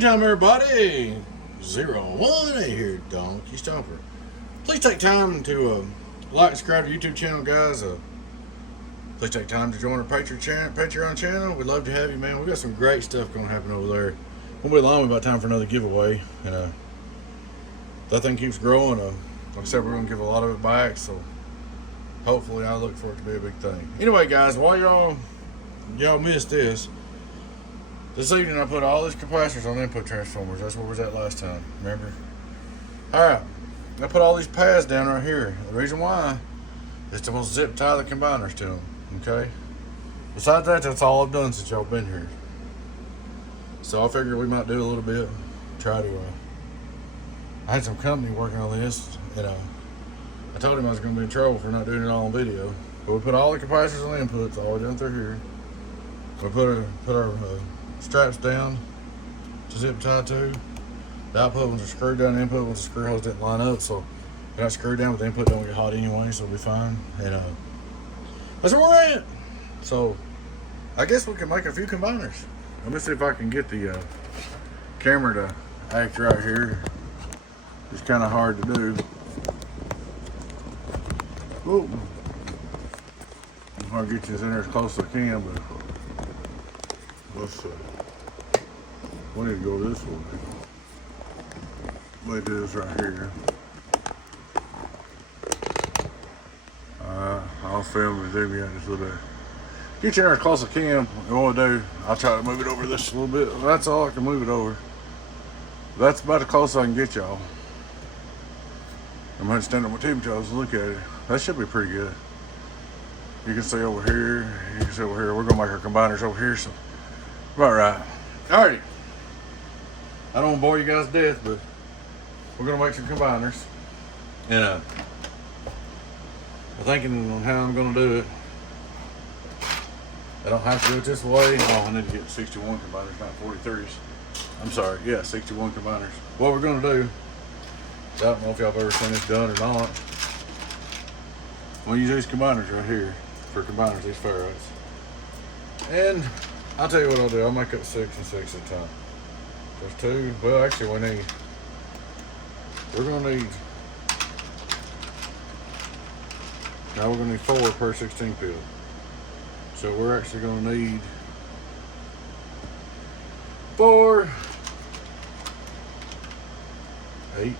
Anytime, everybody. 01 here, Donkey Stomper. Please take time to like and subscribe to the YouTube channel, guys. Please take time to join our Patreon channel. We'd love to have you, man. We've got some great stuff going to happen over there. Won't be long about time for another giveaway. And that thing keeps growing. Like I said, we're going to give a lot of it back. So hopefully I look for it to be a big thing. Anyway, guys, while y'all missed this evening I put all these capacitors on input transformers. That's where we was at last time, remember? Alright, I put all these pads down right here. The reason why is to zip tie the combiners to them, okay? Besides that, that's all I've done since y'all been here. So I figured we might do a little bit, try to, I had some company working on this, and I told him I was going to be in trouble for not doing it all on video. But we put all the capacitors on inputs all the way down through here. We put our straps down to zip tie to. The output ones are screwed down, the input ones, the screw holes didn't line up, so they got screwed down, but the input don't get hot anyway, so it'll be fine. And that's where we're at. So I guess we can make a few combiners. Let me see if I can get the camera to act right here. It's kind of hard to do. Oh, I'll get you in there as close as I can, but let's see. We need to go this way. Like this right here. I'll film and zoom you out just a little bit. Get you in there as close as I can. What I want to do, I'll try to move it over this a little bit. That's all I can move it over. That's about the closest I can get y'all. I'm going to stand on my tippy toes and look at it. That should be pretty good. You can see over here. You can see over here. We're going to make our combiners over here. So, about right. Alrighty. I don't want to bore you guys to death, but we're going to make some combiners. And I'm thinking on how I'm going to do it. I don't have to do it this way. Oh, I need to get 61 combiners, not 43s. I'm sorry. Yeah, 61 combiners. What we're going to do, I don't know if y'all have ever seen this done or not. We'll use these combiners right here for combiners, these ferrites. And I'll tell you what I'll do. I'll make up 6 and 6 at a time. There's 2. Well, actually, we're going to need, now we're going to need 4 per 16 pin. So we're actually going to need 4, 8,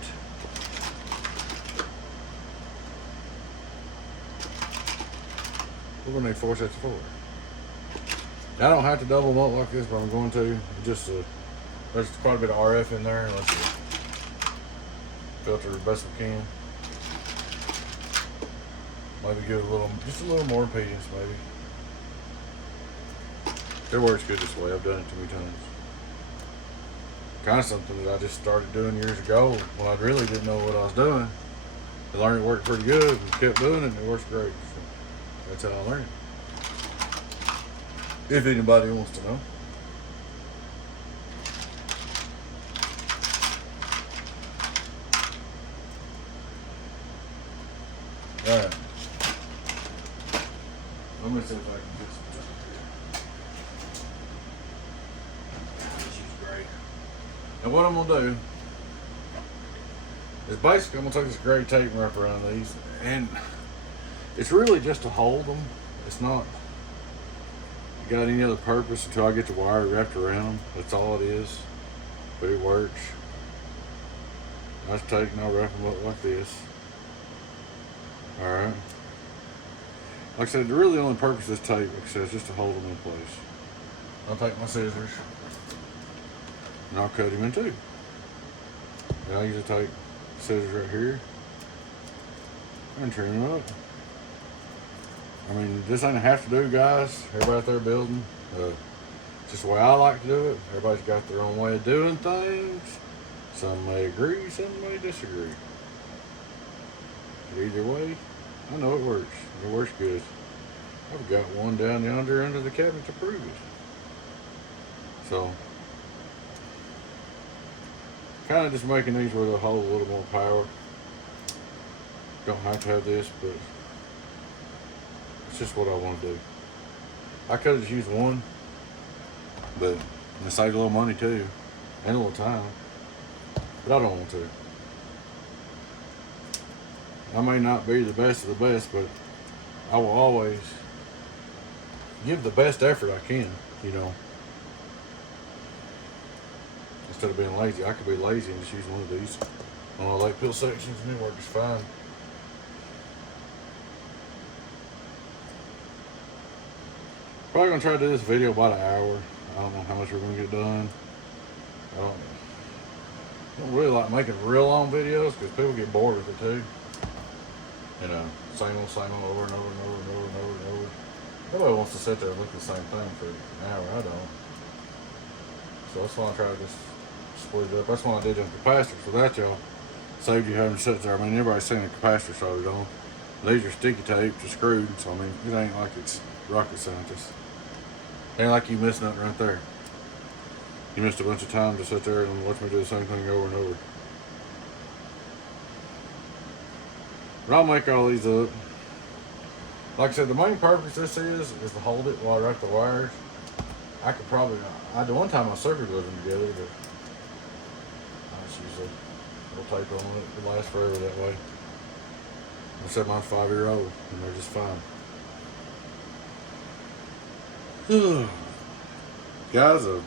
4 sets of 4. Now, I don't have to double them up like this, but I'm going to. Just there's quite a bit of RF in there. Let's filter the best we can. Maybe give just a little more impedance, maybe. It works good this way. I've done it too many times. Kind of something that I just started doing years ago when I really didn't know what I was doing. I learned it worked pretty good and kept doing it, and it works great. So that's how I learned. If anybody wants to know. Alright. Let me see if I can get some time here. This is great. Now what I'm going to do is basically I'm going to take this gray tape and wrap around these, and it's really just to hold them. It's not got any other purpose until I get the wire wrapped around them. That's all it is, but it works. I just take and I'll wrap them up like this. Alright. Like I said, the really only purpose of this tape, like I said, is just to hold them in place. I'll take my scissors and I'll cut them in two. And I usually take scissors right here and trim them up. I mean, this ain't a have to do, guys. Everybody out there building. It's just the way I like to do it. Everybody's got their own way of doing things. Some may agree, some may disagree. But either way, I know it works. It works good. I've got one down yonder under the cabinet to prove it. So, kind of just making these where they'll hold a little more power. Don't have to have this, but it's just what I want to do. I could have just used one, but it saved a little money too. and a little time. But I don't want to. I may not be the best of the best, but I will always give the best effort I can, you know. Instead of being lazy, I could be lazy and just use one of these on all lake peel sections and it works fine. Probably gonna try to do this video about an hour. I don't know how much we're gonna get done. I don't really like making real long videos because people get bored with it too. You know, same old over and over and over and over and over and over. Nobody wants to sit there and look at the same thing for an hour. I don't. So that's why I try to just split it up. That's why I did them capacitors. Without y'all, saved you having to sit there. I mean, everybody's seen the capacitor soldered on. These are sticky taped, just screwed. So I mean, it ain't like it's rocket scientist. Ain't like you missed nothing right there. You missed a bunch of time to sit there and watch me do the same thing over and over. But I'll make all these up. Like I said, the main purpose this is to hold it while I wrap the wires. I could probably, one time I circuit glued them together, but I just use a little tape on it. It lasts forever that way. I said mine's 5-year-old and they're just fine. Guys, I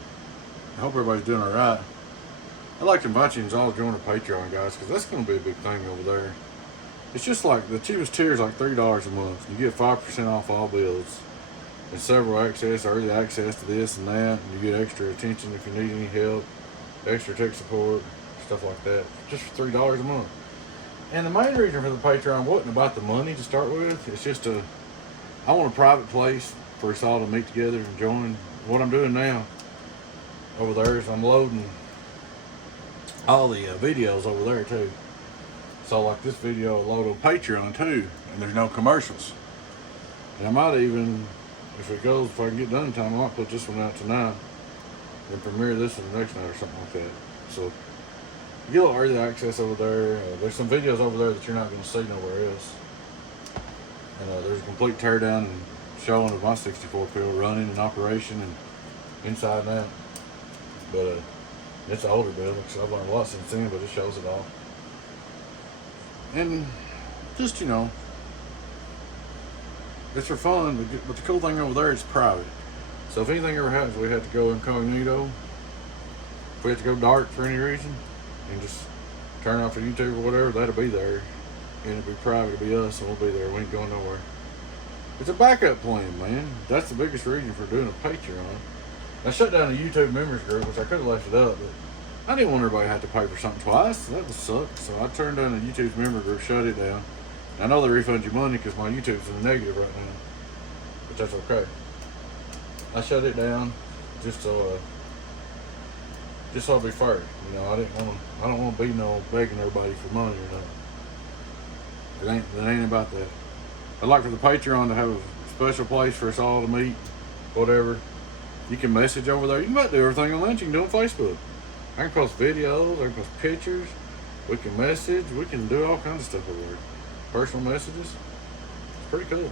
hope everybody's doing alright. I'd like to invite you all to join our Patreon, guys, because that's going to be a big thing over there. It's just like the cheapest tier is like $3 a month. You get 5% off all bills and several access, early access to this and that. And you get extra attention if you need any help, extra tech support, stuff like that, just for $3 a month. And the main reason for the Patreon wasn't about the money to start with. It's just I want a private place for us all to meet together and join. What I'm doing now over there is I'm loading all the videos over there too. So like this video will load on Patreon too, and there's no commercials. And I might even, if I can get done in time, I might put this one out tonight and premiere this one the next night or something like that. So you get a little early access over there. There's some videos over there that you're not going to see nowhere else. And there's a complete teardown and showing of my 64 peel running and operation and inside and out. But it's an older build, so I've learned a lot since then, but it shows it all. And just, you know, it's for fun, but the cool thing over there is private. So if anything ever happens, we have to go incognito. If we have to go dark for any reason and just turn off the YouTube or whatever, that'll be there. And it'll be private, it'll be us, and we'll be there. We ain't going nowhere. It's a backup plan, man. That's the biggest reason for doing a Patreon. I shut down the YouTube members group, which I could have left it up, but I didn't want everybody to have to pay for something twice. That would suck. So I turned down the YouTube member group, shut it down. I know they refund you money because my YouTube's in the negative right now, but that's okay. I shut it down just so it'll be fair. You know, I don't want to be begging everybody for money or nothing. It ain't about that. I'd like for the Patreon to have a special place for us all to meet, whatever. You can message over there. You can about do everything on that. You can do on Facebook. I can post videos, I can post pictures, we can message, we can do all kinds of stuff over there. Personal messages. It's pretty cool.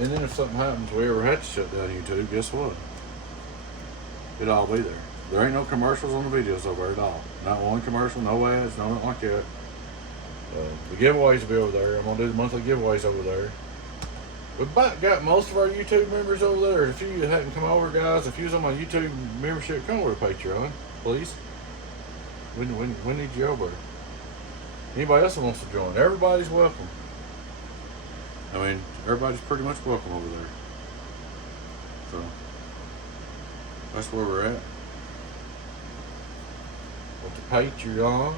And then if something happens, we ever had to shut down YouTube, guess what? It'll all be there. There ain't no commercials on the videos over there at all. Not one commercial, no ads, no nothing like that. The giveaways will be over there. I'm going to do the monthly giveaways over there. We've about got most of our YouTube members over there. If you hadn't come over, guys, if you was on my YouTube membership, come over to Patreon, please. We need you over. Anybody else that wants to join, everybody's welcome. I mean, everybody's pretty much welcome over there. So, that's where we're at. With the Patreon.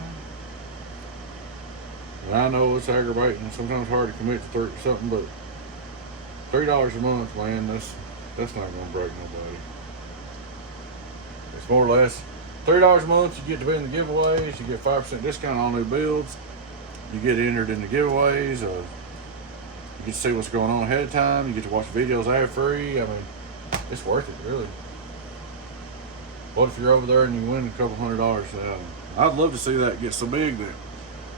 And I know it's aggravating and sometimes hard to commit to something, but $3 a month, man, that's not gonna break nobody. It's more or less $3 a month. You get to be in the giveaways. You get 5% discount on new builds. You get entered in the giveaways. You get to see what's going on ahead of time. You get to watch videos ad free. I mean, it's worth it, really. What if you're over there and you win a couple $100? I'd love to see that get so big that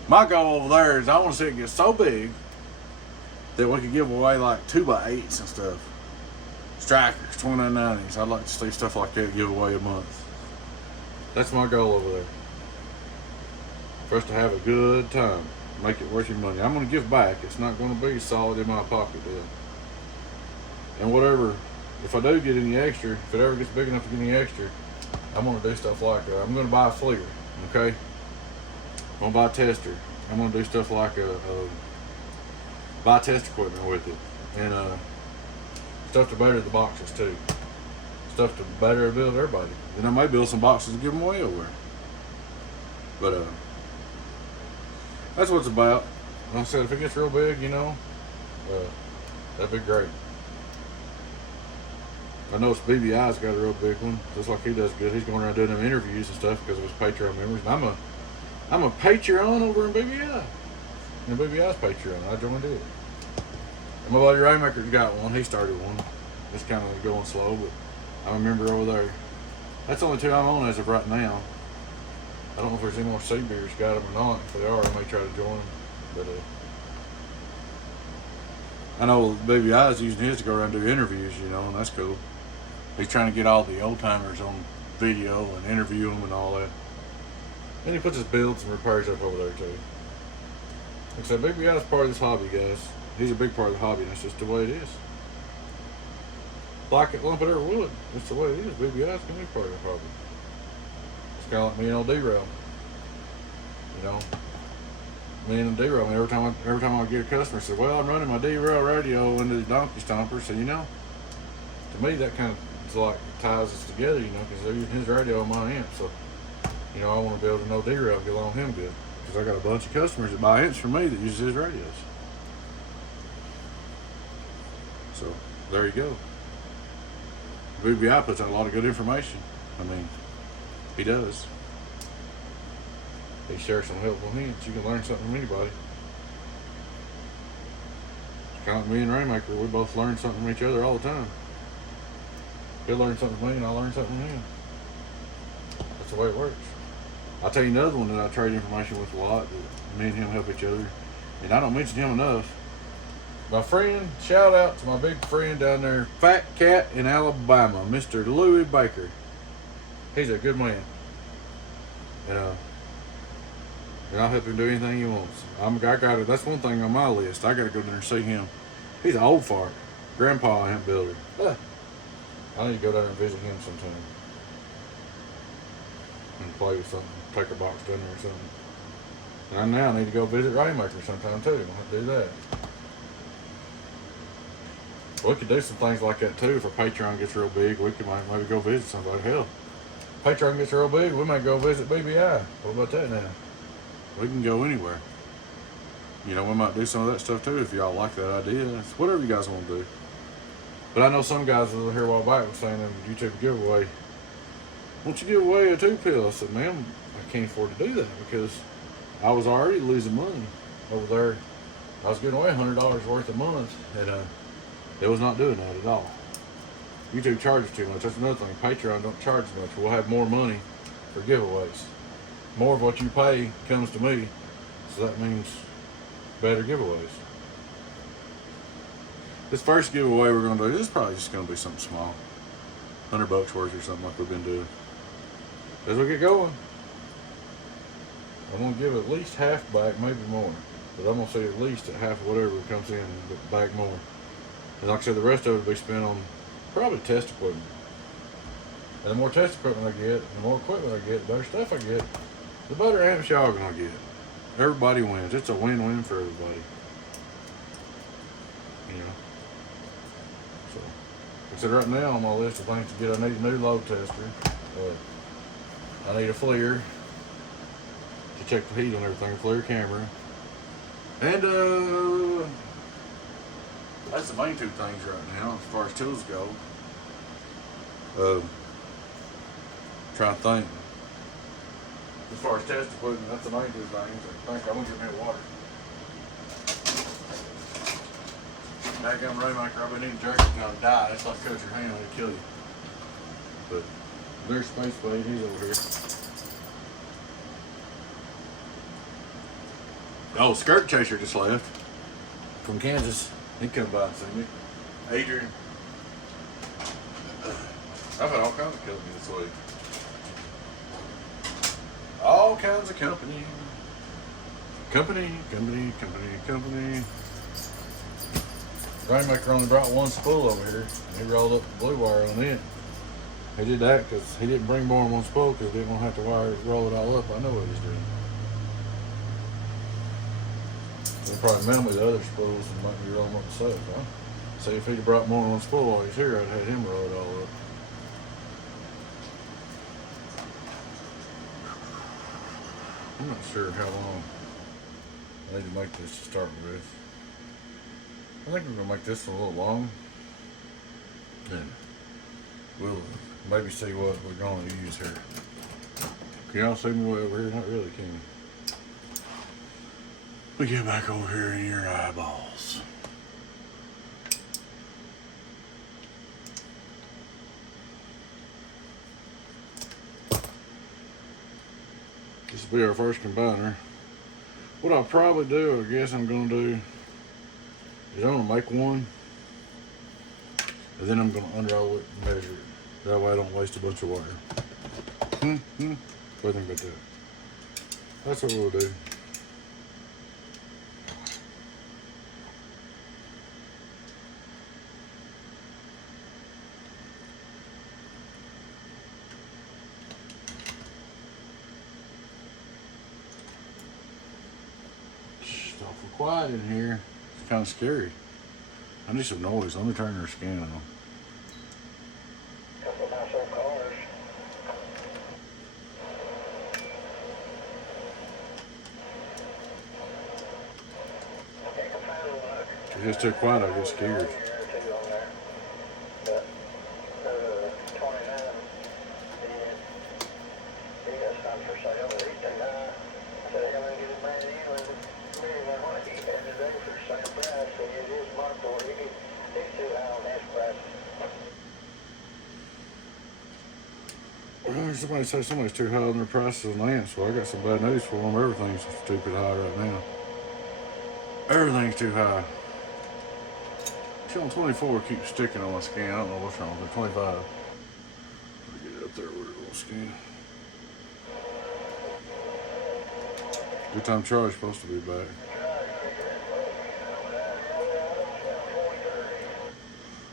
my goal over there is I want to see it get so big that we could give away like 2x8s and stuff. strikers, 2990s. I'd like to see stuff like that give away a month. That's my goal over there. For us to have a good time, make it worth your money. I'm going to give back. It's not going to be solid in my pocket, dude. And whatever, if I do get any extra, if it ever gets big enough to get any extra, I'm going to do stuff like I'm going to buy a fleer, okay? I'm going to buy a tester. I'm going to do stuff like buy test equipment with it. And stuff to better the boxes too. Stuff to better build everybody. Then I may build some boxes and give them away over there. But that's what it's about. Like I said, if it gets real big, you know, that'd be great. I know BBI's got a real big one, just like he does good. He's going around doing them interviews and stuff because of his Patreon members. And I'm a Patreon over in BBI. And BBI's Patreon. I joined it. And my buddy Raymaker's got one. He started one. It's kind of going slow, but I'm a member over there. That's the only two I'm on as of right now. I don't know if there's any more Seabeers got them or not. If they are, I may try to join them. But I know BBI's using his to go around and do interviews, you know, and that's cool. He's trying to get all the old timers on video and interview them and all that. And he puts his builds and repairs up over there too. Like I said, BBI's part of this hobby, guys. He's a big part of the hobby, and that's just the way it is. Like it, lump it, or wood. That's the way it is. BBI's gonna be part of the hobby. It's kind of like me and old D-Rail. You know, me and D-Rail. Every time I get a customer, say, "Well, I'm running my D-Rail radio into the Donkey Stomper," so you know, to me that kind of it's like ties us together, you know, because they're using his radio on my amp, so you know I want to be able to know D-Rail, get along with him good, because I got a bunch of customers that buy amps from me that use his radios. So there you go. BBI puts out a lot of good information. I mean, he does. He shares some helpful hints. You can learn something from anybody. It's kind of like me and Raymaker. We both learn something from each other all the time. He'll learn something from me and I'll learn something from him. That's the way it works. I'll tell you another one that I trade information with a lot, that me and him help each other. And I don't mention him enough. My friend, shout out to my big friend down there, Fat Cat in Alabama, Mr. Louis Baker. He's a good man. And I'll help him do anything he wants. That's one thing on my list. I got to go down there and see him. He's an old fart. Grandpa amp builder. I need to go down there and visit him sometime. And play with something. Take a box down there or something. And now I need to go visit Raymaker sometime too. I'll have to do that. We could do some things like that too. If our Patreon gets real big, we could maybe go visit somebody. Hell, Patreon gets real big, we might go visit BBI. What about that now? We can go anywhere. You know, we might do some of that stuff too if y'all like that idea. It's whatever you guys want to do. But I know some guys over here a while back were saying in the YouTube giveaway, won't you give away a 2-pill? I said, man, I can't afford to do that because I was already losing money over there. I was giving away $100 worth a month, and it was not doing that at all. YouTube charges too much. That's another thing. Patreon don't charge as much. We'll have more money for giveaways. More of what you pay comes to me, so that means better giveaways. This first giveaway we're going to do, this is probably just going to be something small. $100 worth or something like we've been doing. As we get going, I'm going to give at least half back, maybe more. But I'm going to say at least half of whatever comes in, but back more. And like I said, the rest of it will be spent on probably test equipment. And the more test equipment I get, the more equipment I get, the better stuff I get, the better amps y'all are going to get. Everybody wins. It's a win-win for everybody. You know. So, like I said, right now on my list of things to get, I need a new load tester. I need a FLIR to check the heat on everything, FLIR camera. And that's the main two things right now as far as tools go. Trying to think. As far as test equipment, that's the main two things. I think I'm gonna get me a water. Back on Raymaker, I've been eating jerky till I die. That's like cut your hand, it'll kill you. But there's Space Blade, he's over here. Oh, Skirt Chaser just left from Kansas. He come by and see me. Adrian. I've had all kinds of company this week. All kinds of company. Company. Rainmaker only brought one spool over here, and he rolled up the blue wire on it. He did that because he didn't bring more than one spool because he didn't want to have to roll it all up. I know what he's doing. He'll probably mail me the other spools and make me roll them up myself, huh? See, if he'd have brought more than one spool while he's here, I'd have had him roll it all up. I'm not sure how long I need to make this to start with. I think we're going to make this a little long. And we'll maybe see what we're going to use here. Can y'all see me way over here? Not really, can you? We get back over here in your eyeballs. This will be our first combiner. What I'll probably do, I guess I'm going to do, is I'm going to make one, and then I'm going to unroll it and measure it. That way I don't waste a bunch of wire. What do you think about that? That's what we'll do. Awful quiet in here. It's kind of scary. I need some noise. Let me turn her scan on. Couple of household callers. It's just too quiet. I get scared. Somebody said somebody's too high on their prices on ants. Well, I got some bad news for them. Everything's stupid high right now. Everything's too high. Till 24 keeps sticking on my scan. I don't know what's wrong with it. 25. Let me get it up there with a little scan. Good time Charlie's supposed to be back.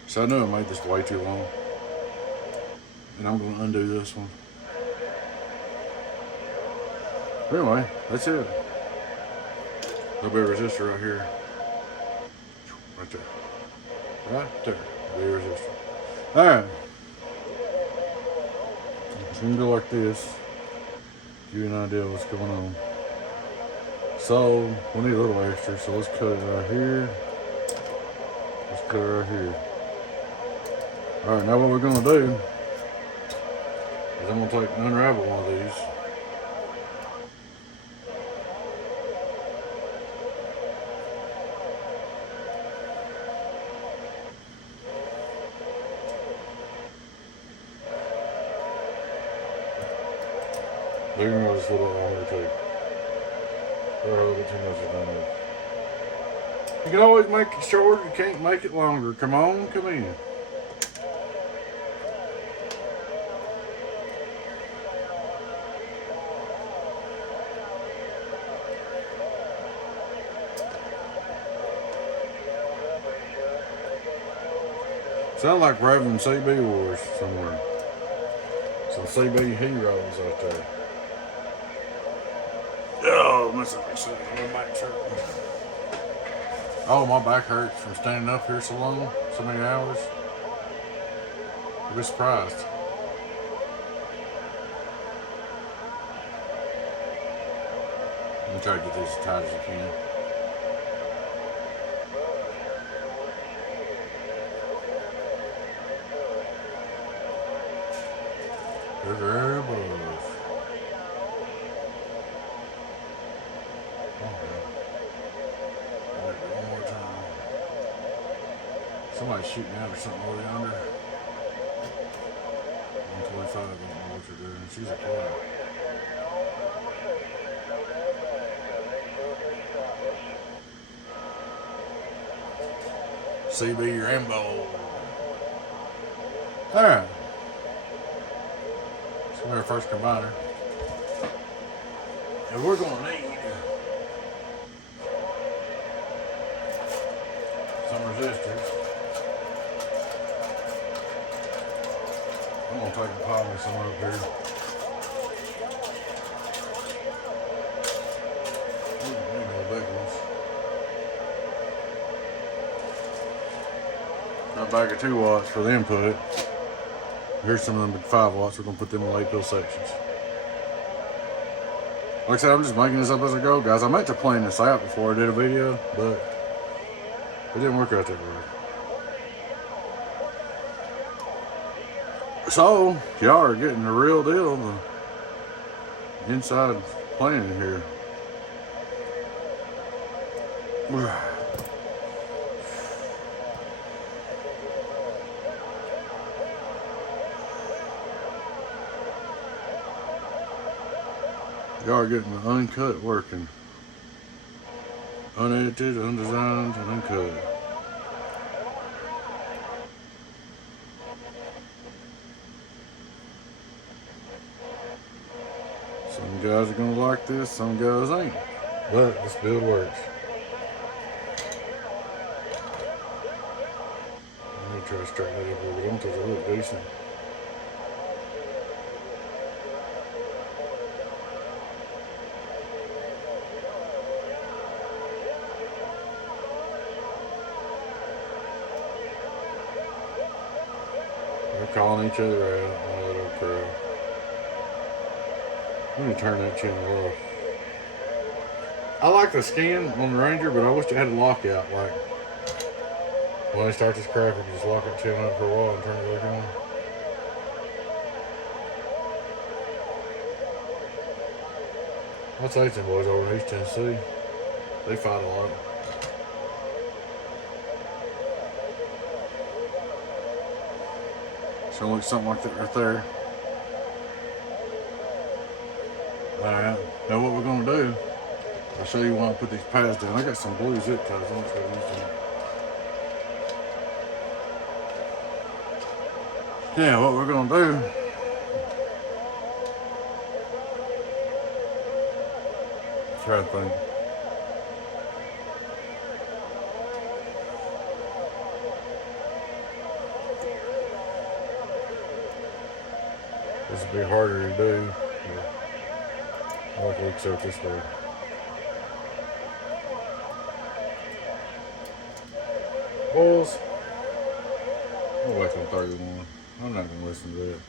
So I know I made this way too long. And I'm going to undo this one. Anyway, that's it. There'll be a resistor right here. Right there. Right there. There'll be a resistor. Alright. It's going to go like this. Give you an idea of what's going on. So, we need a little extra, so let's cut it right here. Let's cut it right here. Alright, now what we're going to do is I'm going to take and unravel one of these. Leave me just a little bit longer too. Or a little bit too much of that. You can always make it shorter, you can't make it longer. Come on, come in. Sound like Reverend CB Wars somewhere. Some CB heroes out there. Oh, my back hurts. Oh, my back hurts from standing up here so long, so many hours. You'll be surprised. Let me try to get these as tight as I can. They're very above. One more time. Somebody's shooting out or something over yonder. 125, I don't know what they're doing. She's a quiet. CB Rambo. Alright. be our first combiner. And we're gonna need some resistors. I'm gonna take and pile me some up here. Big ones. Got a bag of 2 watts for the input. Here's some of them 5 watts. We're gonna put them in lay pill sections. Like I said, I'm just making this up as I go, guys. I meant to plan this out before I did a video, but it didn't work out that way. So, y'all are getting the real deal, the inside planning here. Y'all are getting the uncut working. Unedited, undesigned, and uncut. Some guys are gonna like this, some guys ain't. But this build works. Let me try to straighten that up a little bit. I'm gonna look decent. They're calling each other out. Oh, that old crowd. Let me turn that channel off. I like the skin on the Ranger, but I wish it had a lockout. Like when they start this crap, you can just lock that channel up for a while and turn it back on. I'll take some boys over in East Tennessee. They fight a lot. So it looks something like that right there. Alright, now what we're gonna do, I'll show you when I put these pads down. I got some blue zip ties. I'm gonna try to use them. Yeah, what we're gonna do, try to think. This will be harder to do. I'll have to look out this way. Boys, I'll wait till 31. I'm not going to listen to that.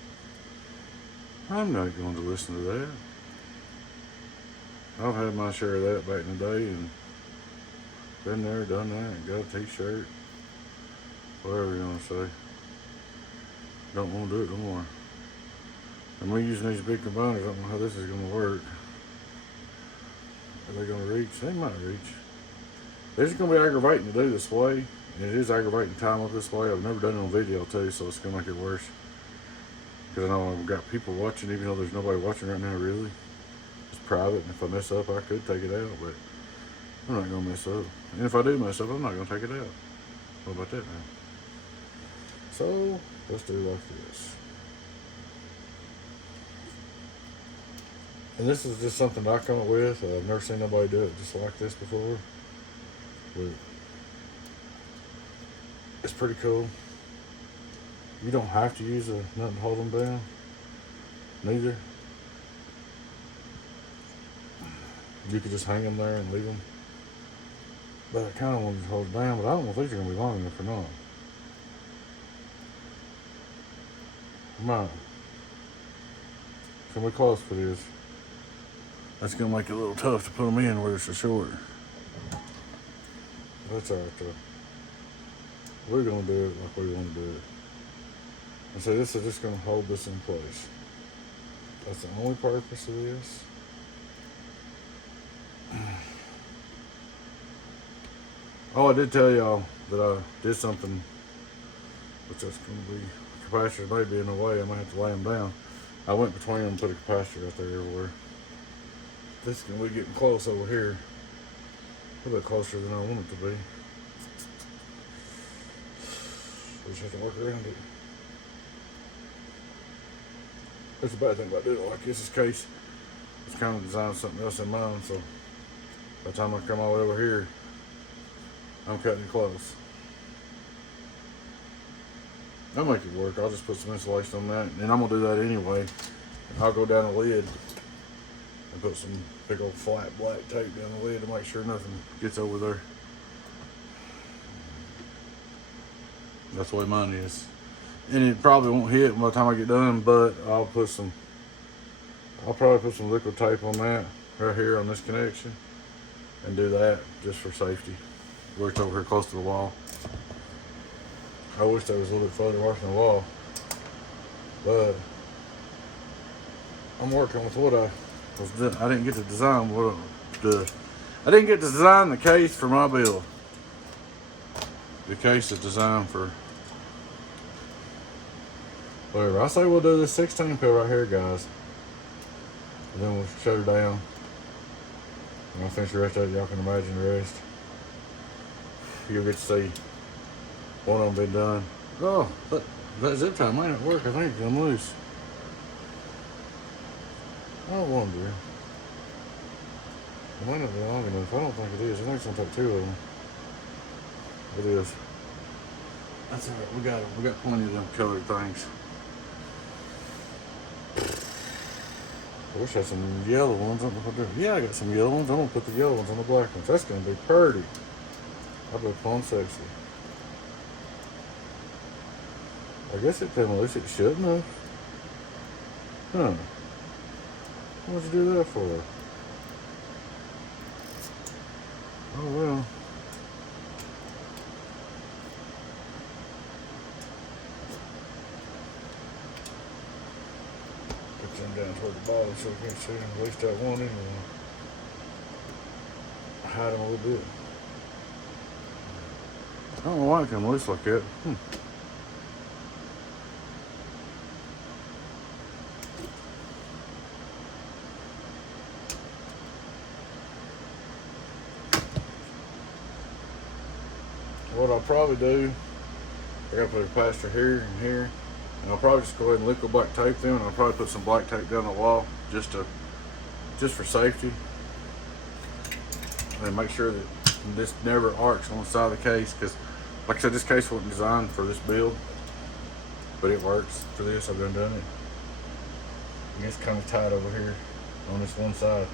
I'm not going to listen to that. I've had my share of that back in the day and been there, done that, and got a t-shirt. Whatever you want to say. Don't want to do it no more. And we're using these big combiners. I don't know how this is going to work. Are they going to reach? They might reach. It's going to be aggravating to do this way. And it is aggravating time up this way. I've never done it on video too, so it's going to make it worse. Because I know I've got people watching, even though there's nobody watching right now really. It's private, and if I mess up, I could take it out, but I'm not going to mess up. And if I do mess up, I'm not going to take it out. What about that now? So, let's do it like this. And this is just something I come up with. I've never seen nobody do it just like this before. But it's pretty cool. You don't have to use a nothing to hold them down. Neither. You could just hang them there and leave them. But I kind of wanted to hold it down, but I don't know if these are going to be long enough or not. Might. It's going to be close for this. That's going to make it a little tough to put them in where it's so short. That's alright though. We're going to do it like we want to do it. And so this is just going to hold this in place. That's the only purpose of this. Oh, I did tell y'all that I did something, which is going to be, capacitors may be in the way. I might have to lay them down. I went between them and put a capacitor right there everywhere. This is going to be getting close over here. A little bit closer than I want it to be. We just have to work around it. That's the bad thing about doing it like this. This case, it's kind of designed something else in mind, so by the time I come all the way over here, I'm cutting it close. I'll make it work. I'll just put some insulation on that, and I'm gonna do that anyway. I'll go down the lid and put some big old flat black tape down the lid to make sure nothing gets over there. That's the way mine is. And it probably won't hit by the time I get done, but I'll probably put some liquid tape on that right here on this connection and do that just for safety. Worked over here close to the wall. I wish that was a little bit further away from the wall, but I'm working with what I was doing. I didn't get to design I didn't get to design the case for my build. The case is designed for whatever. I say we'll do this 16 pill right here, guys. And then we'll shut her down. And I'll finish the rest of it. Y'all can imagine the rest. You'll get to see one of them be done. Oh, that zip tie might not work. I think it's gonna loose. I wonder. It might not be long enough. I don't think it is. I think it's gonna take two of them. It is. That's alright. We got them. We got plenty of them colored things. I wish I had some yellow ones. Yeah, I got some yellow ones. I'm gonna put the yellow ones on the black ones. That's gonna be pretty. I'll be plumb sexy. I guess it came loose. It shouldn't have. Huh. What'd you do that for? Oh well. Put them down toward the bottom so we can't see them. At least that one anyway. Hide them a little bit. I don't know why it come loose like that. What I'll probably do, I gotta put a plaster here and here, and I'll probably just go ahead and liquid black tape them, and I'll probably put some black tape down the wall just for safety, and make sure that this never arcs on the side of the case, because like I said, this case wasn't designed for this build, but it works for this. I've done it. And it's kind of tight over here on this one side.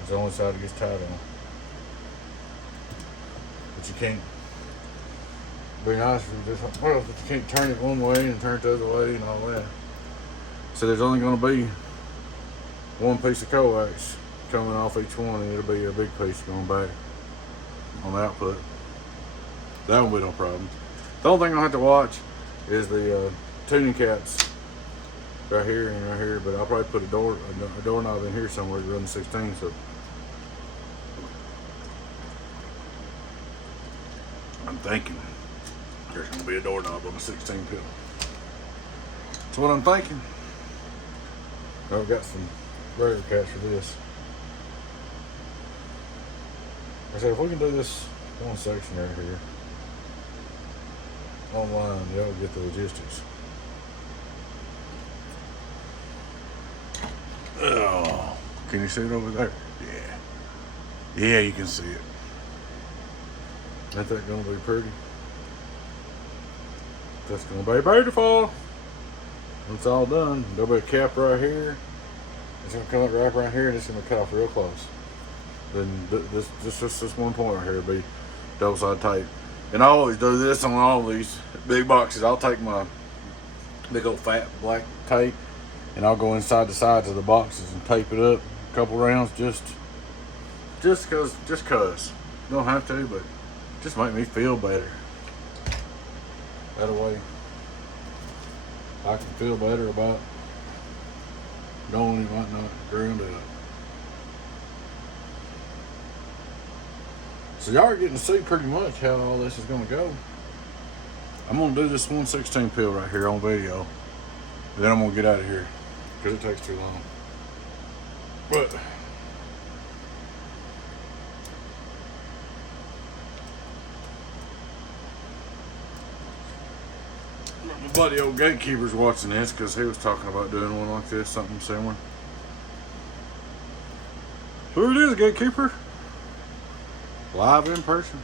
It's the only side it gets tight on. But you can't, be honest with you, well, but you can't turn it one way and turn it the other way and all that. So there's only going to be one piece of coax coming off each one, and it'll be a big piece going back on the output. That won't be no problem. The only thing I'll have to watch is the tuning caps right here and right here, but I'll probably put a doorknob in here somewhere to run the 16. So I'm thinking there's going to be a doorknob on the 16 pill. That's what I'm thinking. I've got some barrier caps for this. I said if we can do this one section right here online, y'all get the logistics. Oh, can you see it over there? Yeah. Yeah, you can see it. Ain't that gonna be pretty? That's gonna be beautiful. When it's all done, there'll be a cap right here. It's gonna come up right around here, and it's gonna cut off real close. Then this one point right here will be double side tape. And I always do this on all these big boxes. I'll take my big old fat black tape and I'll go inside the sides of the boxes and tape it up a couple rounds just cause. You don't have to, but just make me feel better. That way I can feel better about knowing it might not ground up. So y'all are getting to see pretty much how all this is gonna go. I'm gonna do this 1/16 pill right here on video. Then I'm gonna get out of here because it takes too long. But My buddy old Gatekeeper's watching this because he was talking about doing one like this, something similar. Who it is, Gatekeeper? Live in person.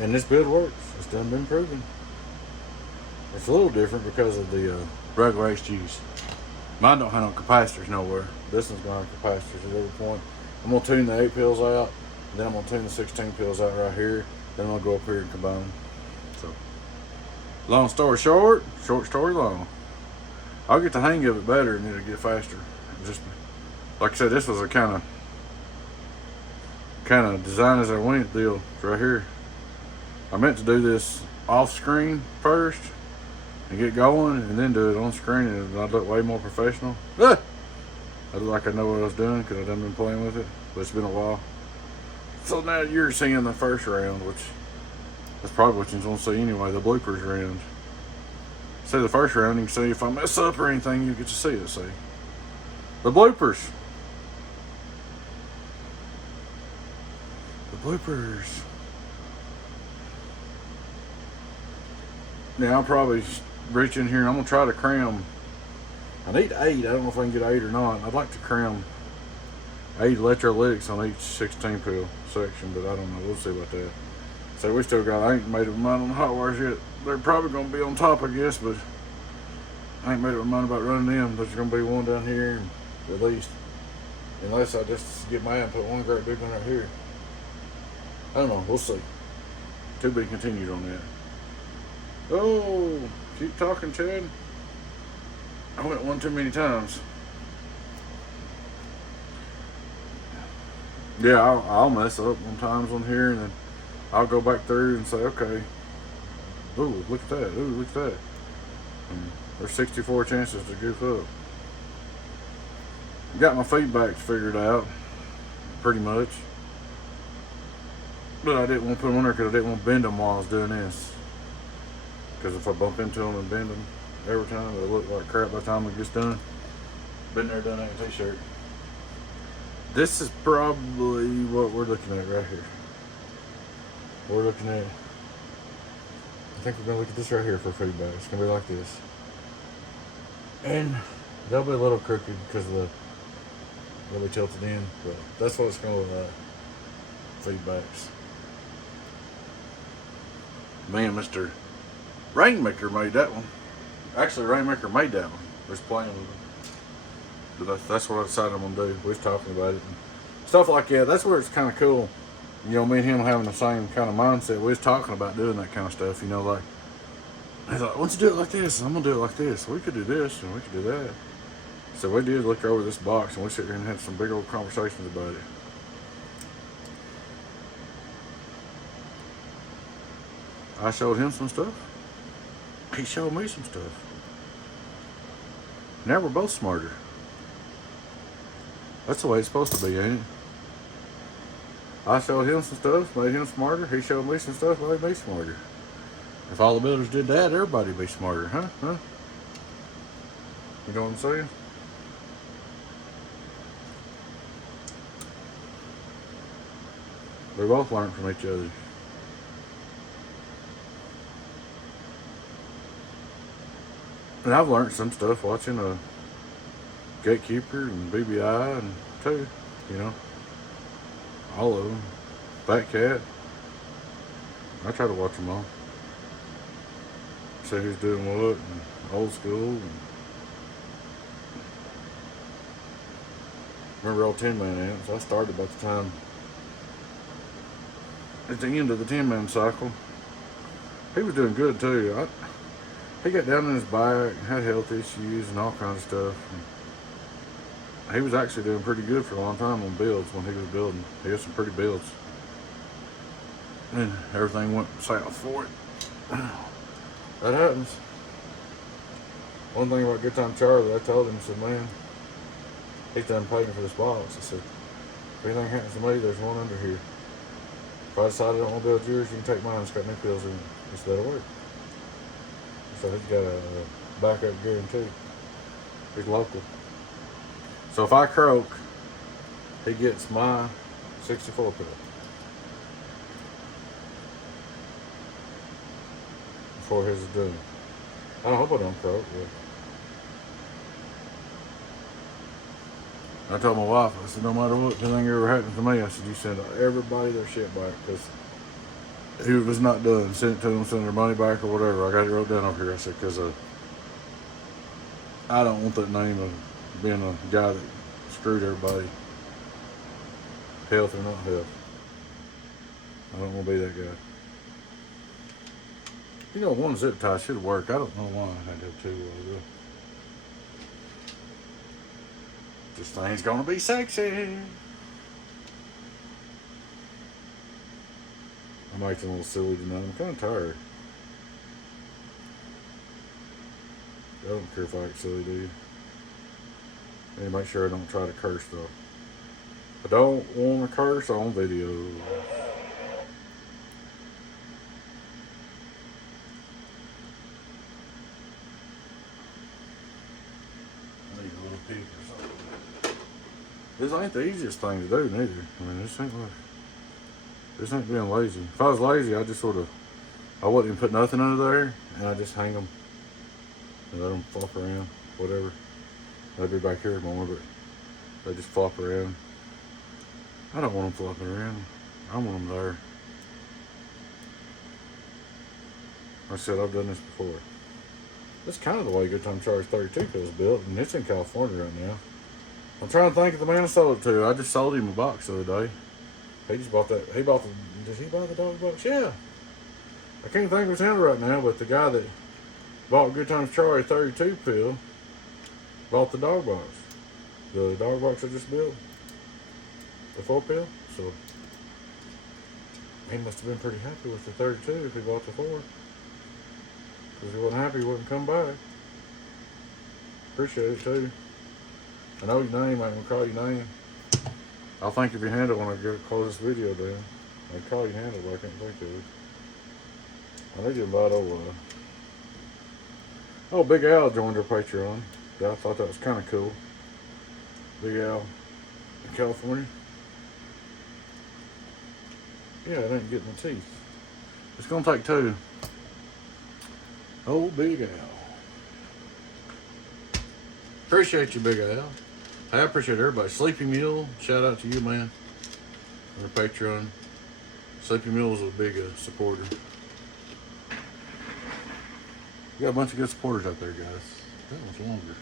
And this build works. It's done been proven. It's a little different because of the regular HGs. Mine don't have no capacitors nowhere. This one's going to have capacitors at every point. I'm going to tune the 8 pills out. Then I'm going to tune the 16 pills out right here. Then I'll go up here and combine them. So, long story short, short story long. I'll get the hang of it better and it'll get faster. Just like I said, this was a kind of design as I went deal right here. I meant to do this off screen first and get going and then do it on screen, and I'd look way more professional. I look like I know what I was doing because I've been playing with it, but it's been a while. So now you're seeing the first round, which that's probably what you're going to see anyway, the bloopers round. See the first round, you can see if I mess up or anything, you get to see it, see. The bloopers. The bloopers. Now I'll probably reach in here and I'm gonna try to cram. I need 8. I don't know if I can get 8 or not. I'd like to cram 8 electrolytics on each 16 pill section, but I don't know. We'll see about that. So we still got. I ain't made up my mind on the hot wires yet. They're probably gonna be on top, I guess, but I ain't made up my mind about running them. There's gonna be one down here at least, unless I just get my put one great big one right here. I don't know. We'll see. To be continued on that. Oh, keep talking, Chad. I went one too many times. Yeah, I'll mess up sometimes on here, and then I'll go back through and say, okay, ooh, look at that, ooh, look at that. And there's 64 chances to goof up. Got my feedbacks figured out, pretty much. But I didn't want to put them on there because I didn't want to bend them while I was doing this. Because if I bump into them and bend them every time, it'll look like crap by the time it gets done. Been there, done that in a t-shirt. This is probably what we're looking at right here. We're looking at, I think we're going to look at this right here for feedback. It's going to be like this. And they'll be a little crooked because of they'll be tilted in, but that's what it's going to look like. Feedbacks. Man, Mr. Rainmaker made that one. Actually, Rainmaker made that one. Was playing with it. But that's what I decided I'm gonna do. We was talking about it and stuff like that. That's where it's kind of cool. You know, me and him having the same kind of mindset. We was talking about doing that kind of stuff. You know, like he's like, "Why don't you do it like this? I'm gonna do it like this. We could do this and we could do that." So we did look over this box and we sit here and had some big old conversations about it. I showed him some stuff. He showed me some stuff. Now we're both smarter. That's the way it's supposed to be, ain't it? I showed him some stuff, made him smarter. He showed me some stuff, made me smarter. If all the builders did that, everybody'd be smarter, huh? You know what I'm saying? We both learned from each other. And I've learned some stuff watching a Gatekeeper and BBI and too, you know, all of them. Fat Cat. I try to watch them all. See who's doing what and old school. And remember old 10-man amps? I started about the time at the end of the 10-man cycle. He was doing good too. He got down in his back, had health issues and all kinds of stuff. And he was actually doing pretty good for a long time on builds when he was building. He had some pretty builds. And everything went south for it. That happens. One thing about Good Time Charlie, I told him, I said, man, he's done paying for this box. I said, if anything happens to me, there's one under here. If I decide I don't want to build yours, you can take mine. It's got new pills in it. He said, that'll work. So he's got a backup guarantee. He's local. So if I croak, he gets my 64 pill. before his is done. I hope I don't croak, but I told my wife, I said, no matter what, if anything ever happens to me, I said, you send everybody their shit back, because if it was not done, send it to them, send their money back or whatever. I got it wrote down over here. I said, because I don't want that name of being a guy that screwed everybody, health or not health. I don't want to be that guy. You know, one zip tie should work. I don't know why I had to have two. This thing's gonna be sexy. I'm acting a little silly tonight. I'm kind of tired. I don't care if I act silly, do you? I need to make sure I don't try to curse though. I don't want to curse on video. I need a little peek or something. This ain't the easiest thing to do neither. I mean, this ain't being lazy. If I was lazy, I just I wouldn't even put nothing under there, and I just hang them and let them flop around, whatever. They'd be back here more, but they just flop around. I don't want them flopping around. I want them there. Like I said, I've done this before. That's kind of the way Good Time Charge 32 is built, and it's in California right now. I'm trying to think of the man I sold it to. I just sold him a box the other day. He just bought that. Did he buy the dog box? Yeah. I can't think of his handle right now, but the guy that bought Good Times Charge 32 pill bought the dog box. The dog box I just built. The 4 pill. So he must have been pretty happy with the 32 if he bought the 4. Because he wasn't happy he wouldn't come back. Appreciate it too. I know your name, I'm gonna call your name. I'll think of your handle when I close this video down. I'll call your handle, but I can't think of it. I need to invite Big Al joined our Patreon. Yeah, I thought that was kind of cool. Big Al in California. Yeah, it ain't getting the teeth. It's gonna take 2. Oh, Big Al. Appreciate you, Big Al. I appreciate everybody. Sleepy Mule, shout out to you, man. On our Patreon. Sleepy Mule's a big supporter. We got a bunch of good supporters out there, guys. That was longer.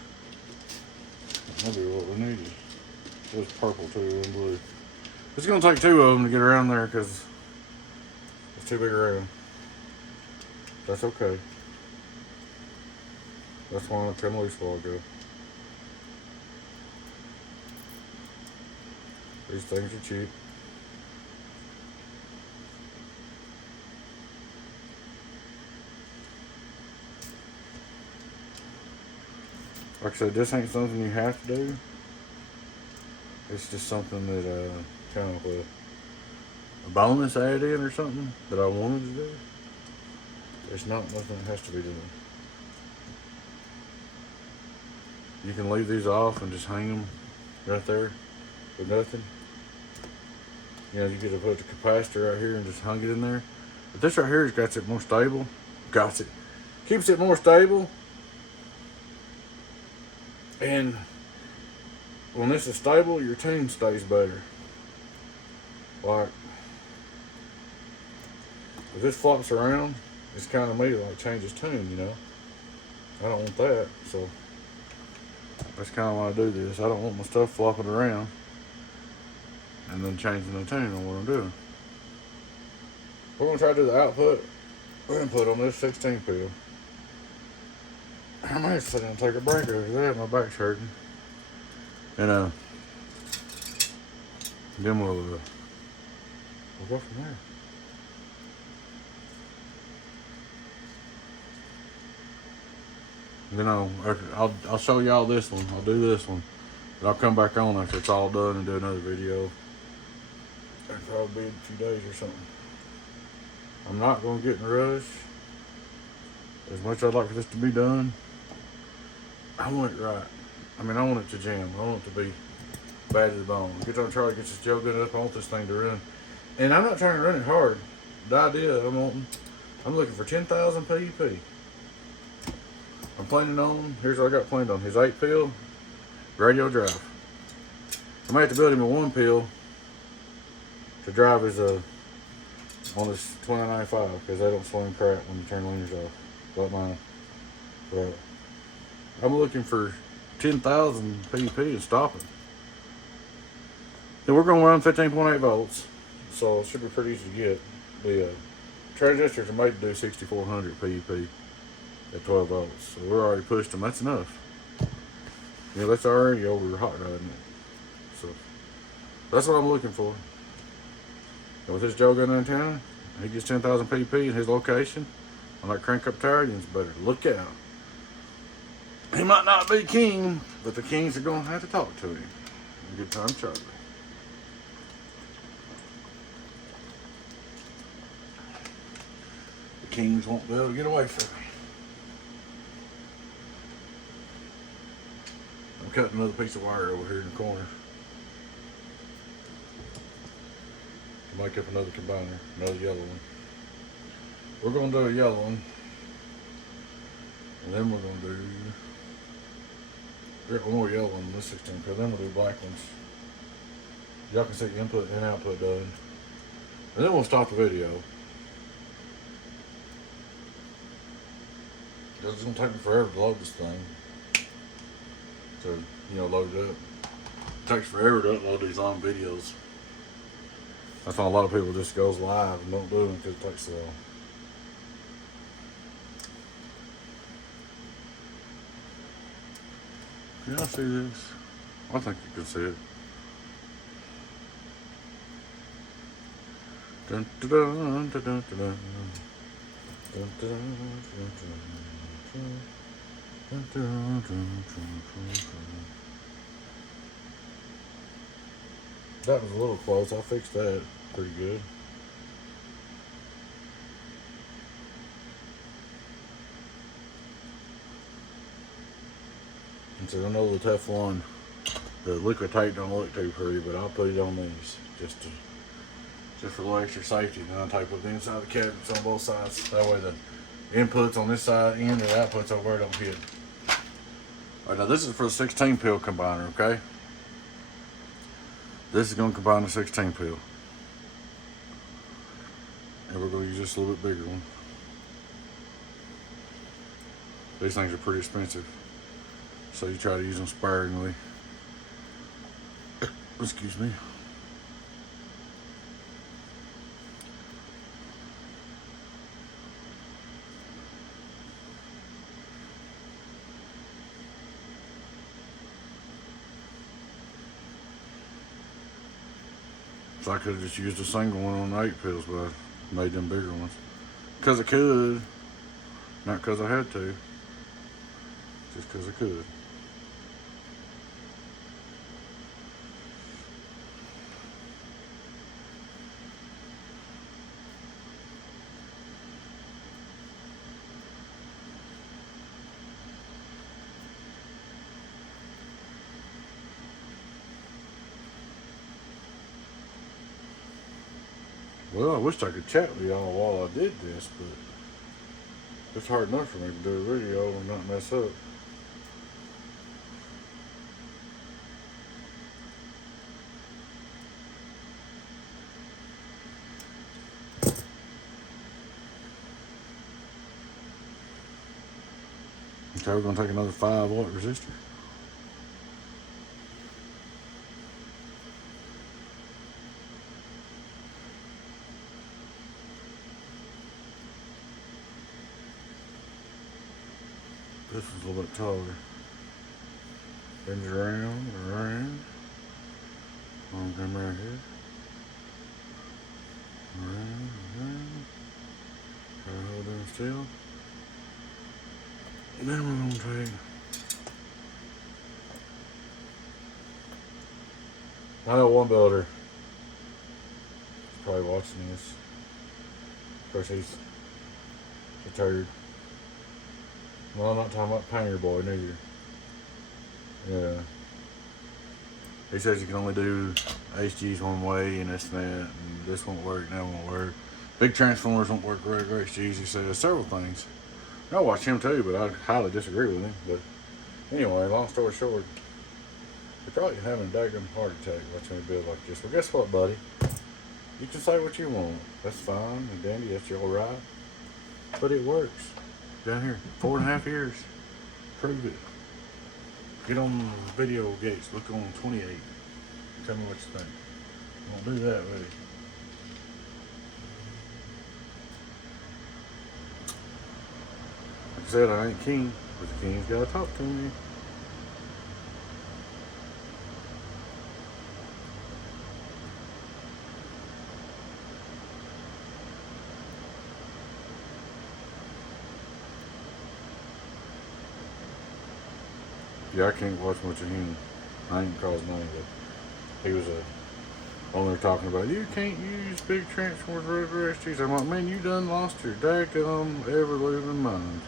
That might be what we needed. It was purple too, and blue. It's gonna take 2 of them to get around there because it's too big around. That's okay. That's why I come loose while ago. These things are cheap. Like I said, this ain't something you have to do. It's just something that kind of a bonus add in or something that I wanted to do. It's not nothing that has to be done. You can leave these off and just hang them right there with nothing. You know, you could have put the capacitor right here and just hung it in there. But this right here has got it more stable. Keeps it more stable. And when this is stable, your tune stays better. Like, if this flops around, it's kind of me like changes tune, you know. I don't want that, so that's kind of why I do this. I don't want my stuff flopping around and then changing the tune on what I'm doing. We're gonna try to do the output or input on this 16 pill. I might sit down and take a break over there. My back's hurting. And then we'll go from there. You know, I'll show y'all this one. I'll do this one. But I'll come back on after it's all done and do another video. It'll probably be in a few days or something. I'm not going to get in a rush. As much as I'd like for this to be done, I want it right. I mean, I want it to jam. I want it to be bad to the bone. Get on Charlie, gets this gel gun up. I want this thing to run. And I'm not trying to run it hard. The idea I'm wanting I'm looking for 10,000 PEP. I'm planning on, here's what I got planned on, his 8-pill radio drive. I might have to build him a 1-pill to drive his on his 2995 because they don't swing crap when you turn leaners off. Like mine. But I'm looking for 10,000 PEP and stopping. Then we're going to run 15.8 volts, so it should be pretty easy to get. The transistors are made to do 6400 PEP at 12 volts, so we're already pushed them. That's enough. You know, that's already over hot rodding it. So that's what I'm looking for. And with this Joe gun antenna, he gets 10,000 PEP in his location on that crank up tower. You better look out. He might not be king, but the kings are going to have to talk to him. Good time, Charlie. The kings won't be able to get away from him. I'm cutting another piece of wire over here in the corner to make up another combiner, another yellow one. We're going to do a yellow one, and then we're going to do one more yellow one in this 16 pill, then we'll do black ones. Y'all can see the input and output done. And then we'll stop the video. Because it's going to take me forever to load this thing. So, you know, load it up. It takes forever to upload these long videos. That's why a lot of people just goes live and don't do them because it takes so long. Can y'all see this? I think you can see it. Dun, dun, dun, dun, dun, dun, dun. Dun, dun, dun, dun, dun, dun, dun, dun. That was a little close. I fixed that pretty good. And so I know the Teflon, the liquid tape don't look too pretty, but I'll put it on these just for a little extra safety. And I'll tape up the inside of the cabinets on both sides. That way the inputs on this side end and the outputs over there don't hit. Alright, now this is for the 16 pill combiner, okay? This is going to combine the 16 pill. And we're going to use this a little bit bigger one. These things are pretty expensive, so you try to use them sparingly. Excuse me. So I could have just used a single one on the 8 pills, but I made them bigger ones. Because I could, not because I had to. Just because I could. Well, I wish I could chat with y'all while I did this, but it's hard enough for me to do a video and not mess up. Okay, we're going to take another 5-watt resistor. This one's a little bit taller. Bend it around, around. I'm going to come right here. Around, around. Try to hold them still. And then we're going to take. I know one builder is probably watching this. Of course, he's a turd. Well, I'm not talking about Panger Boy, neither. Yeah. He says you can only do HGs one way and this and that, and this won't work, and that won't work. Big transformers won't work regular HGs. He says several things. I watch him too, but I highly disagree with him. But anyway, long story short, you're probably having a daggum heart attack watching me build like this. Well, guess what, buddy? You can say what you want. That's fine and dandy. That's your right. But it works. Down here, 4.5 years. Prove it. Get on the video gates. Look on 28. Tell me what you think. Won't do that, will you? Like I said, I ain't king, but the king's gotta talk to me. Yeah, I can't watch much of him. I ain't call his name, but he was on there talking about you can't use big transformers regular SGs. I'm like, man, you done lost your daggum ever living mind.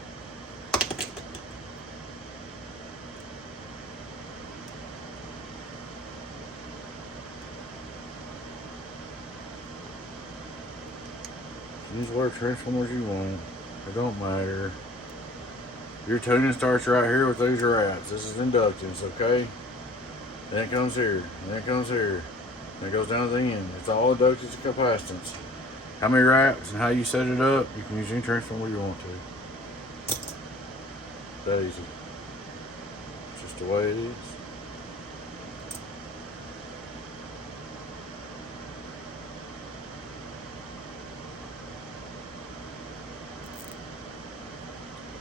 Use whatever transformers you want. It don't matter. Your tuning starts right here with these rats. This is inductance, okay? Then it comes here. Then it comes here. And it goes down to the end. It's all inductance and capacitance. How many rats and how you set it up, you can use any transformer you want to. That easy. It's just the way it is.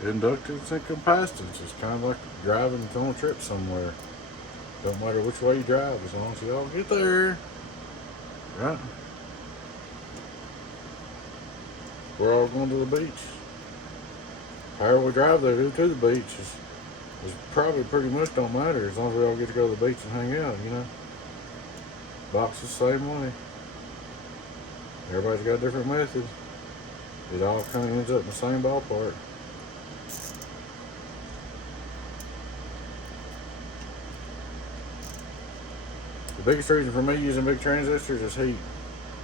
Inductance and capacitance is kind of like driving on a trip somewhere. Don't matter which way you drive as long as you all get there. Right? We're all going to the beach. However we drive there to the beach is probably pretty much don't matter as long as we all get to go to the beach and hang out, you know. Boxes same way. Everybody's got a different method. It all kind of ends up in the same ballpark. The biggest reason for me using big transistors is heat.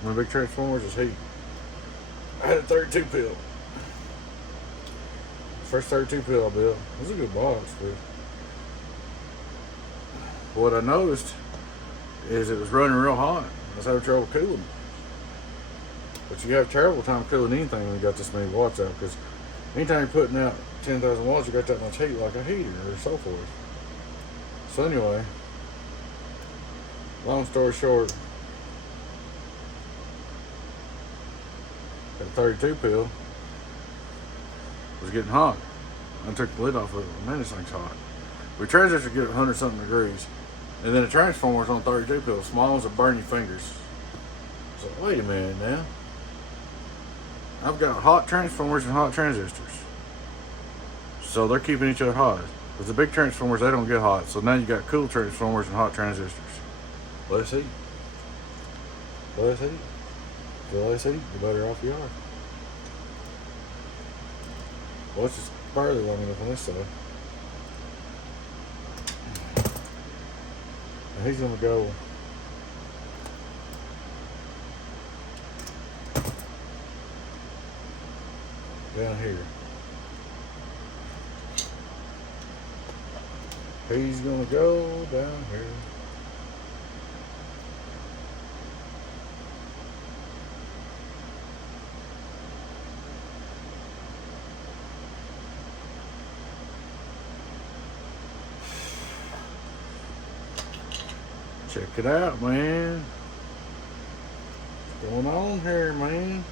My big transformers is heat. I had a 32 pill. First 32 pill I built. It was a good box, but what I noticed is it was running real hot. I was having trouble cooling it. But you have terrible time cooling anything when you got this many watts out, because anytime you're putting out 10,000 watts, you got that much heat like a heater or so forth. So anyway, long story short, that 32 pill was getting hot. I took the lid off of it. Man, this thing's hot. We transistor get 100 something degrees, and then the transformer's on 32 pill. Small as will burn your fingers. So wait a minute now. I've got hot transformers and hot transistors, so they're keeping each other hot. With the big transformers, they don't get hot. So now you got cool transformers and hot transistors. Less heat. Less heat. The less heat, the better off you are. Well, it's just barely long enough on this side. And he's gonna go down here. He's gonna go down here. Check it out, man. What's going on here, man?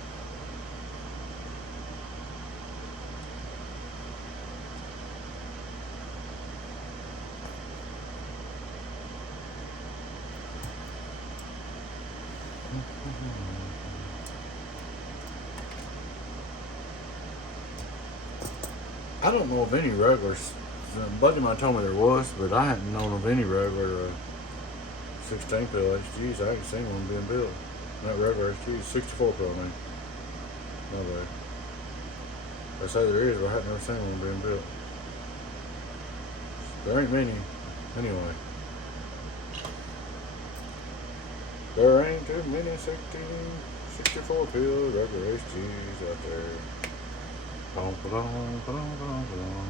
I don't know of any regulars. A buddy of mine told me there was, but I hadn't known of any regular 16 pill HGs. I ain't seen one being built. Not regular HGs, 64 pill, I mean. No way. I say there is, but I haven't never seen one being built. There ain't many. Anyway. There ain't too many 16 64 pill regular HGs out there. Ba-dum, ba-dum, ba-dum, ba-dum, ba-dum.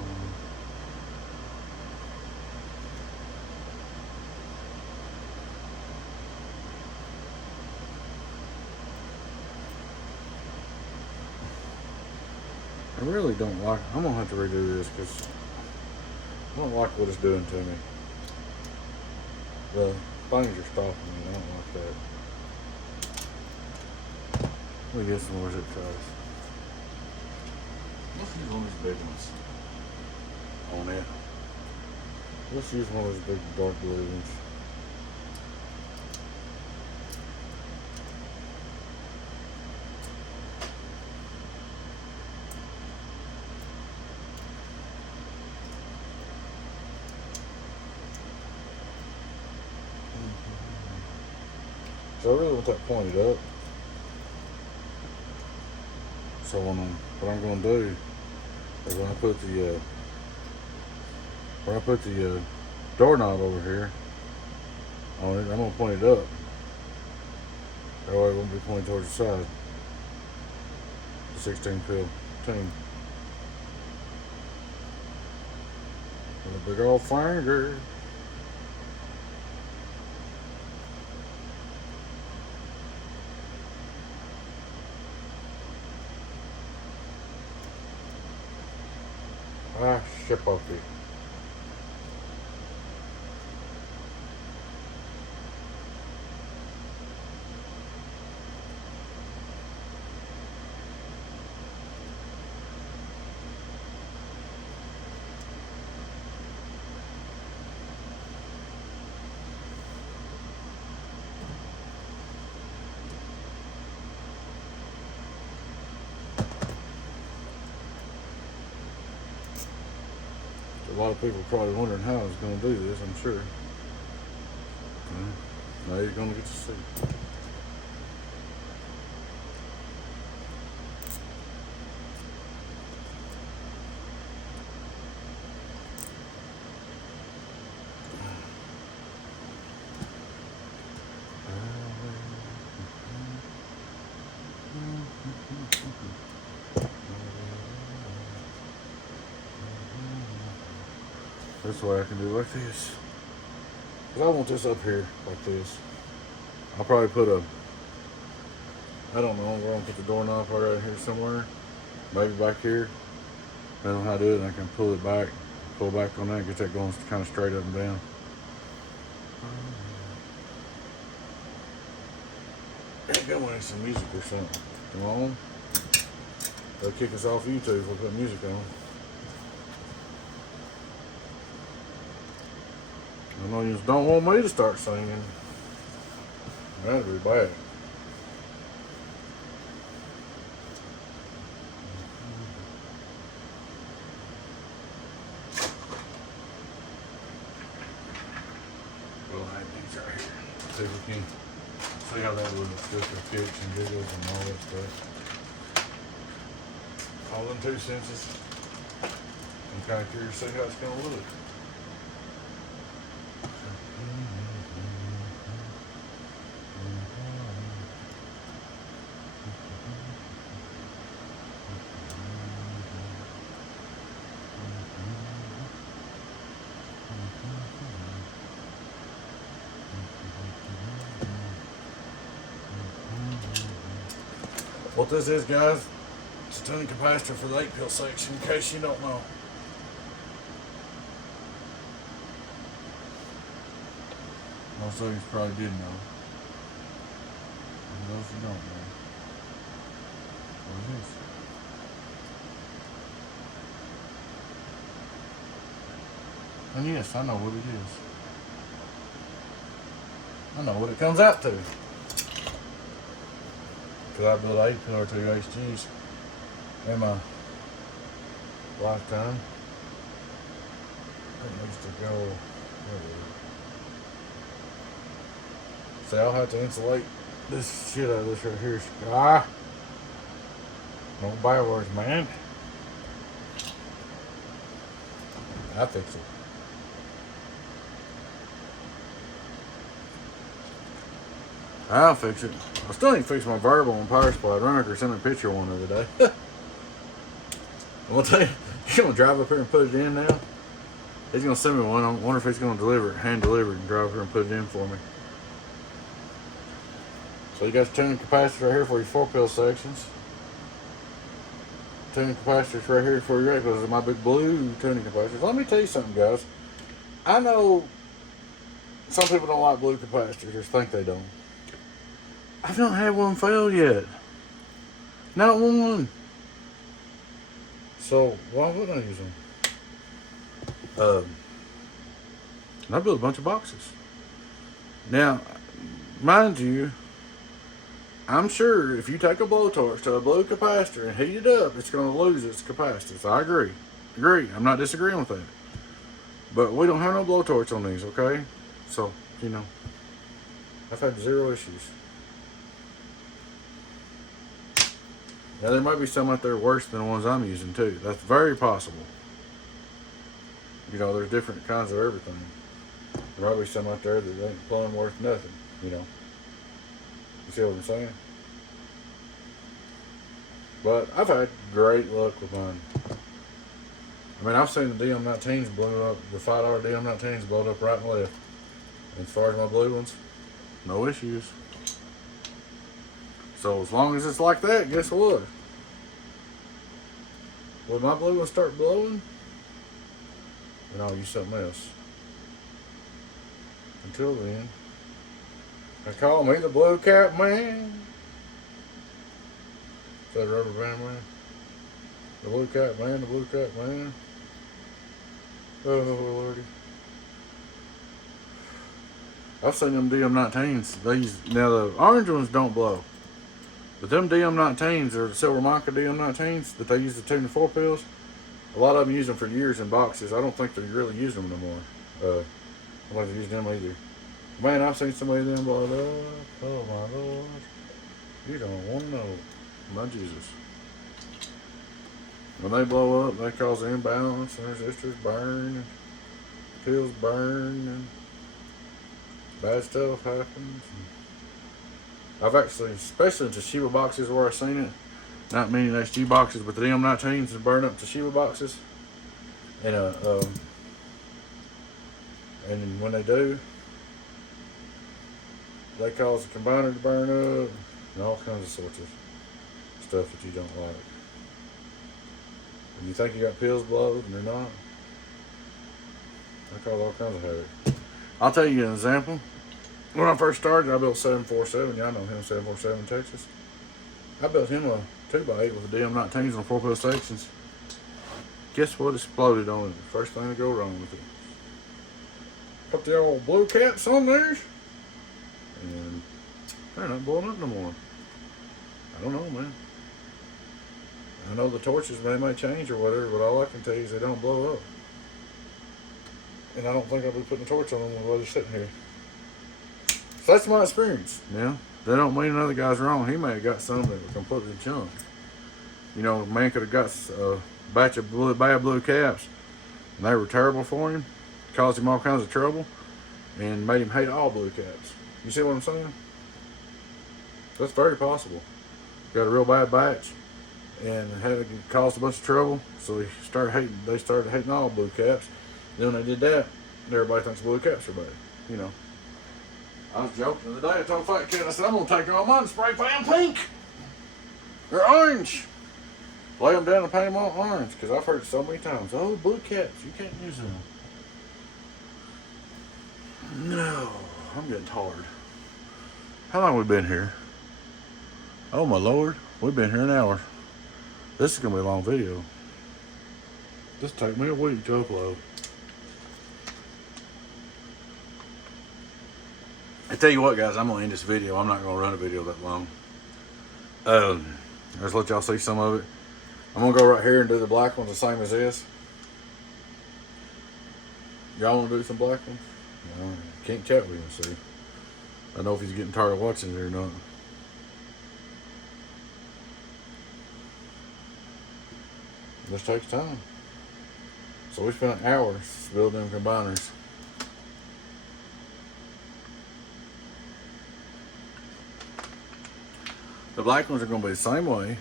I really don't like. I'm gonna have to redo this because I don't like what it's doing to me. The things are stopping me. I don't like that. Let me get some more zip ties. Let's use one of these big ones on it. Let's use one of those big dark blue ones. So I really want that pointed up. So what I'm going to do is when I put the doorknob over here on it, I'm going to point it up. That way it won't be pointing towards the side. The 16 pill tune. With a big old finger. Ship off it. A lot of people probably wondering how I was going to do this, I'm sure. Now you're going to get to see. This way I can do it like this. Because I want this up here like this. I'll probably put I don't know, where I'm going to put the doorknob right here somewhere. Maybe back here. Depending on how to do it, and I can pull back on that, and get that going kind of straight up and down. Ain't got one some music or something. Come on. They'll kick us off YouTube if we put music on. I know you just don't want me to start singing. That'd be bad. We'll have these right here. See if we can see how that looks with the kicks and giggles and all that stuff. All them 2 senses. I'm kind of curious to see how it's going to look. What this is, guys, it's a tuning capacitor for the 8 pill section, in case you don't know. Most of you probably did know. And those who don't know. What is this? And yes, I know what it is. I know what it comes out to. Because I built 8 pill or 2 HGs in my lifetime. It needs to go. See, I'll have to insulate this shit out of this right here. Ah! No bad words, man. I'll fix it. I'll fix it. I still ain't fixed my variable on power supply. Runner sent me a picture of one the other day. I'll tell you, he's gonna drive up here and put it in now. He's gonna send me one. I wonder if he's gonna deliver it, hand deliver it, and drive up here and put it in for me. So you got the tuning capacitors right here for your 4-pill sections. Tuning capacitors right here for your regulars. My big blue tuning capacitors. Let me tell you something, guys. I know some people don't like blue capacitors or think they don't. I've not had one fail yet. Not one. So why wouldn't I use them? And I built a bunch of boxes. Now, mind you, I'm sure if you take a blowtorch to a blue capacitor and heat it up, it's going to lose its capacitance. I agree. I'm not disagreeing with that. But we don't have no blowtorch on these, okay? So, you know, I've had 0 issues. Now, there might be some out there worse than the ones I'm using, too. That's very possible. You know, there's different kinds of everything. There might be some out there that ain't plumb worth nothing, you know. You see what I'm saying? But I've had great luck with mine. I mean, I've seen the DM19s blow up, the $5 DM19s blow up right and left. And as far as my blue ones, no issues. So as long as it's like that, guess what? When my blue ones start blowing, then I'll use something else. Until then, they call me the blue cap man. Is that rubber band man? The blue cap man, the blue cap man. Oh, Lordy. I've seen them DM19s. Now the orange ones don't blow. But them DM19s, or the silver mica DM19s that they use to tune the 4-pills, a lot of them use them for years in boxes. I don't think they're really using them no more. I don't think they're using them either. Man, I've seen somebody of them blow up. Oh my Lord. You don't want to know. My Jesus. When they blow up, they cause an imbalance, and resistors burn, and pills burn, and bad stuff happens. I've actually, especially in Toshiba boxes where I've seen it, not many HG boxes, but the DM19s have burned up Toshiba boxes. And when they do, they cause the combiner to burn up, and all kinds of sorts of stuff that you don't like. And you think you got pills blowed, and they're not. They cause all kinds of havoc. I'll tell you an example. When I first started, I built 747. Y'all know him, 747 Texas. I built him a 2x8 with the DM19s on 4-pill sections. Guess what exploded on it? First thing to go wrong with it. Put the old blue caps on there, and they're not blowing up no more. I don't know, man. I know the torches, they may change or whatever, but all I can tell you is they don't blow up. And I don't think I'll be putting a torch on them while they're sitting here. So that's my experience. Yeah, that don't mean another guy's wrong. He may have got some that were completely junk. You know, man could have got a batch of bad blue caps, and they were terrible for him, caused him all kinds of trouble, and made him hate all blue caps. You see what I'm saying? That's very possible. Got a real bad batch, and had caused a bunch of trouble, so they started hating all blue caps. Then when they did that, everybody thinks blue caps are bad. You know. I was joking the other day. I told Fat Kid, I said, I'm going to take all mine and spray paint them pink. They're orange. Lay them down and paint them all orange, because I've heard so many times, oh, blue caps, you can't use them. No, I'm getting tired. How long have we been here? Oh, my Lord. We've been here an hour. This is going to be a long video. This take me a week to upload. I tell you what, guys, I'm gonna end this video. I'm not gonna run a video that long. Just let y'all see some of it. I'm gonna go right here and do the black ones the same as this. Y'all wanna do some black ones? No, can't chat with him, see. I don't know if he's getting tired of watching it or not. This takes time. So we spent hours building them combiners. The black ones are going to be the same way,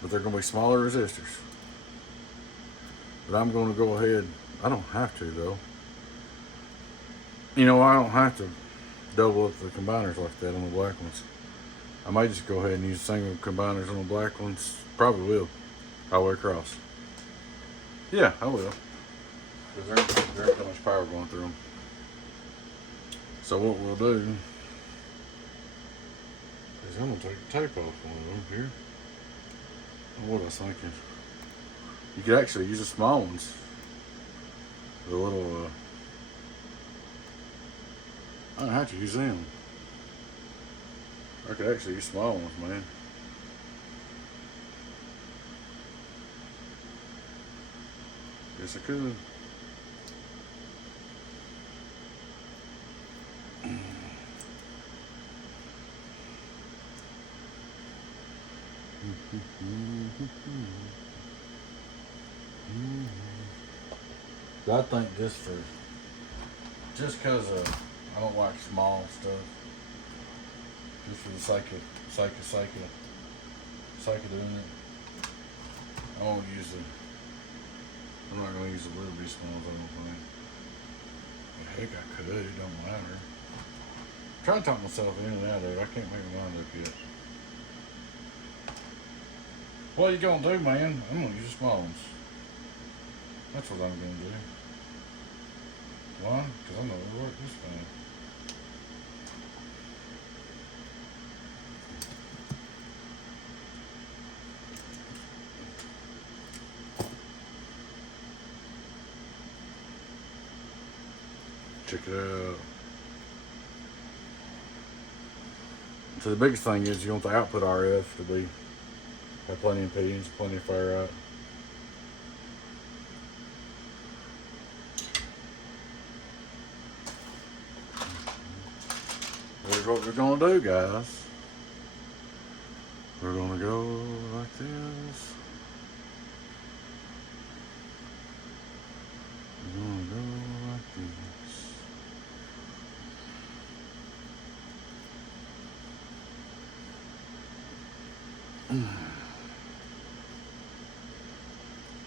but they're going to be smaller resistors. But I'm going to go ahead, I don't have to though. You know, I don't have to double up the combiners like that on the black ones. I might just go ahead and use single combiners on the black ones. Probably will, all the way across. Yeah, I will. Because there ain't that much power going through them. So what we'll do is I'm going to take the tape off one of them here. What I was thinking, you could actually use the small ones. The little, I don't have to use them. I could actually use small ones, man. Yes, I could. I think just because I don't like small stuff, just for the sake of doing it, I won't use I'm not going to use the Liberty smalls, I don't think. Heck, I could, it don't matter. I'm trying to talk myself in and out of it. I can't make my mind up yet. What are you going to do, man? I'm going to use the small ones. That's what I'm going to do. Why? Because I know it'll work this time. Check it out. So the biggest thing is you want the output RF to be have plenty of impedance, plenty of fire out. Here's what we're gonna do, guys. We're gonna go like this. We're gonna go like this.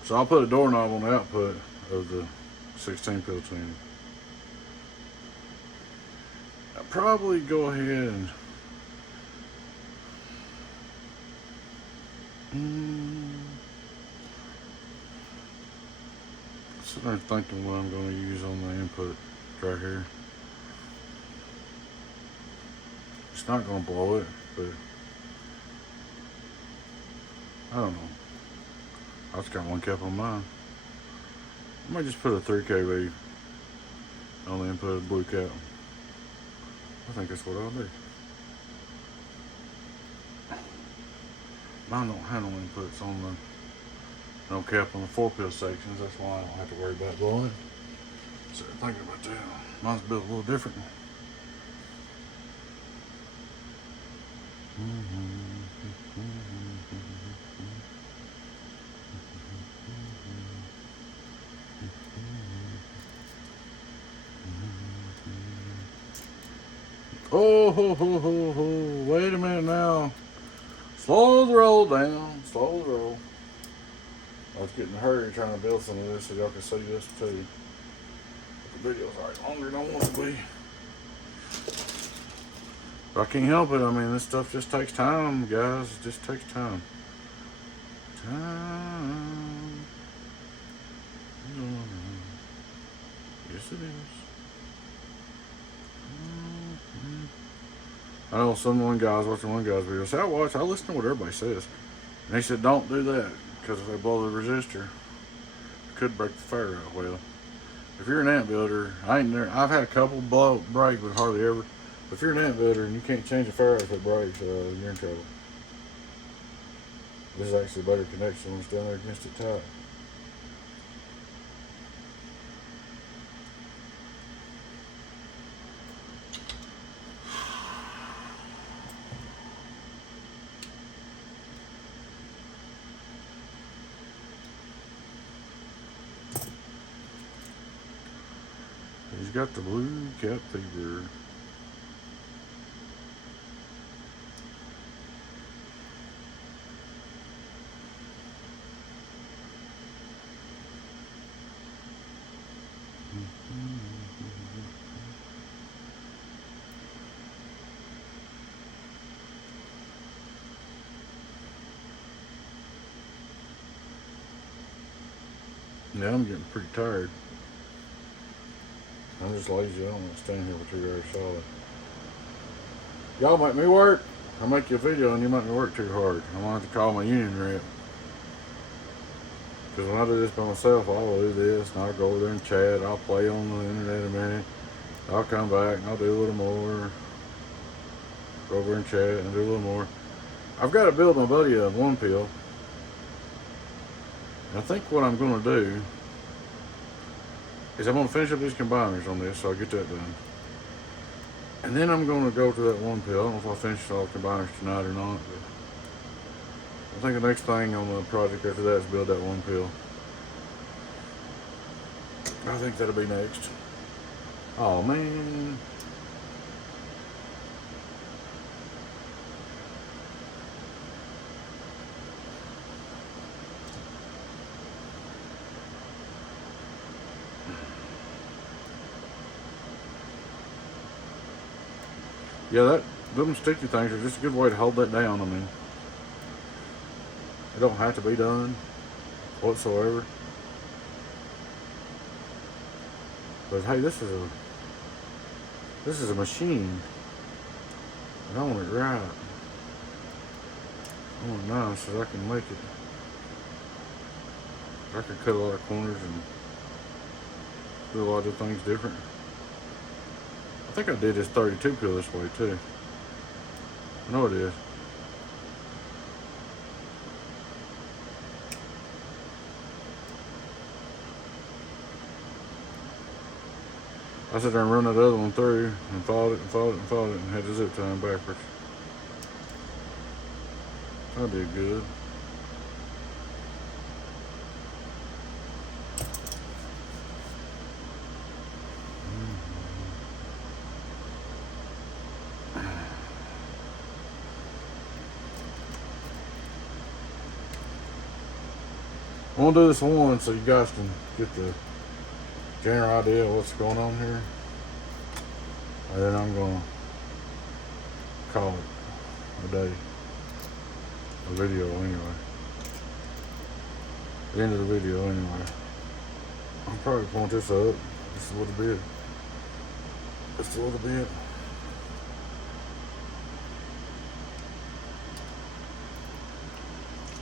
So I'll put a doorknob on the output of the 16 pill tuner. I'll probably go ahead and sit there thinking what I'm going to use on the input right here. It's not going to blow it, but I don't know. I just got one cap on mine. I might just put a 3 kV on the input of the blue cap. I think that's what I'll do. Mine don't have no inputs on the no cap on the 4 pill sections. That's why I don't have to worry about blowing it. So thinking about that. Mine's built a little different. Oh, ho, ho, ho, ho. Wait a minute now. Slow the roll down. Slow the roll. I was getting in a hurry trying to build some of this so y'all can see this too. But the video's already longer than I want it to be. But I can't help it. I mean, this stuff just takes time, guys. It just takes time. Yes, it is. I know one guy's watching one guy's video. So I listen to what everybody says. And he said, don't do that, because if they blow the resistor, it could break the fire out. Well, if you're an amp builder, I've had a couple break, but hardly ever. But if you're an amp builder and you can't change the fire out if it breaks, you're in trouble. This is actually a better connection when it's down there against it tight. He's got the blue cap fever. Yeah, I'm getting pretty tired. I'm just lazy. I don't want to stand here for 2 hours solid. Y'all make me work. I'll make you a video and you make me work too hard. I'm gonna have to call my union rep. Because when I do this by myself, I'll do this and I'll go over there and chat. I'll play on the internet a minute. I'll come back and I'll do a little more. Go over and chat and do a little more. I've got to build my buddy a one pill. I think what I'm going to do is I'm going to finish up these combiners on this, so I'll get that done. And then I'm going to go to that one pill. I don't know if I'll finish all the combiners tonight or not, but I think the next thing on the project after that is build that one pill. I think that'll be next. Oh man. Yeah, them sticky things are just a good way to hold that down. I mean, it don't have to be done whatsoever. But hey, this is a machine. And I want it right. I want it nice so I can make it. I can cut a lot of corners and do a lot of things different. I think I did this 32 peel this way too. I know it is. I sat there and run that other one through and followed it and followed it and followed it and had the zip tie backwards. I did good. I'm gonna do this one so you guys can get the general idea of what's going on here. And then I'm gonna call it a day. A video anyway. The end of the video anyway. I'll probably point this up just a little bit. Just a little bit.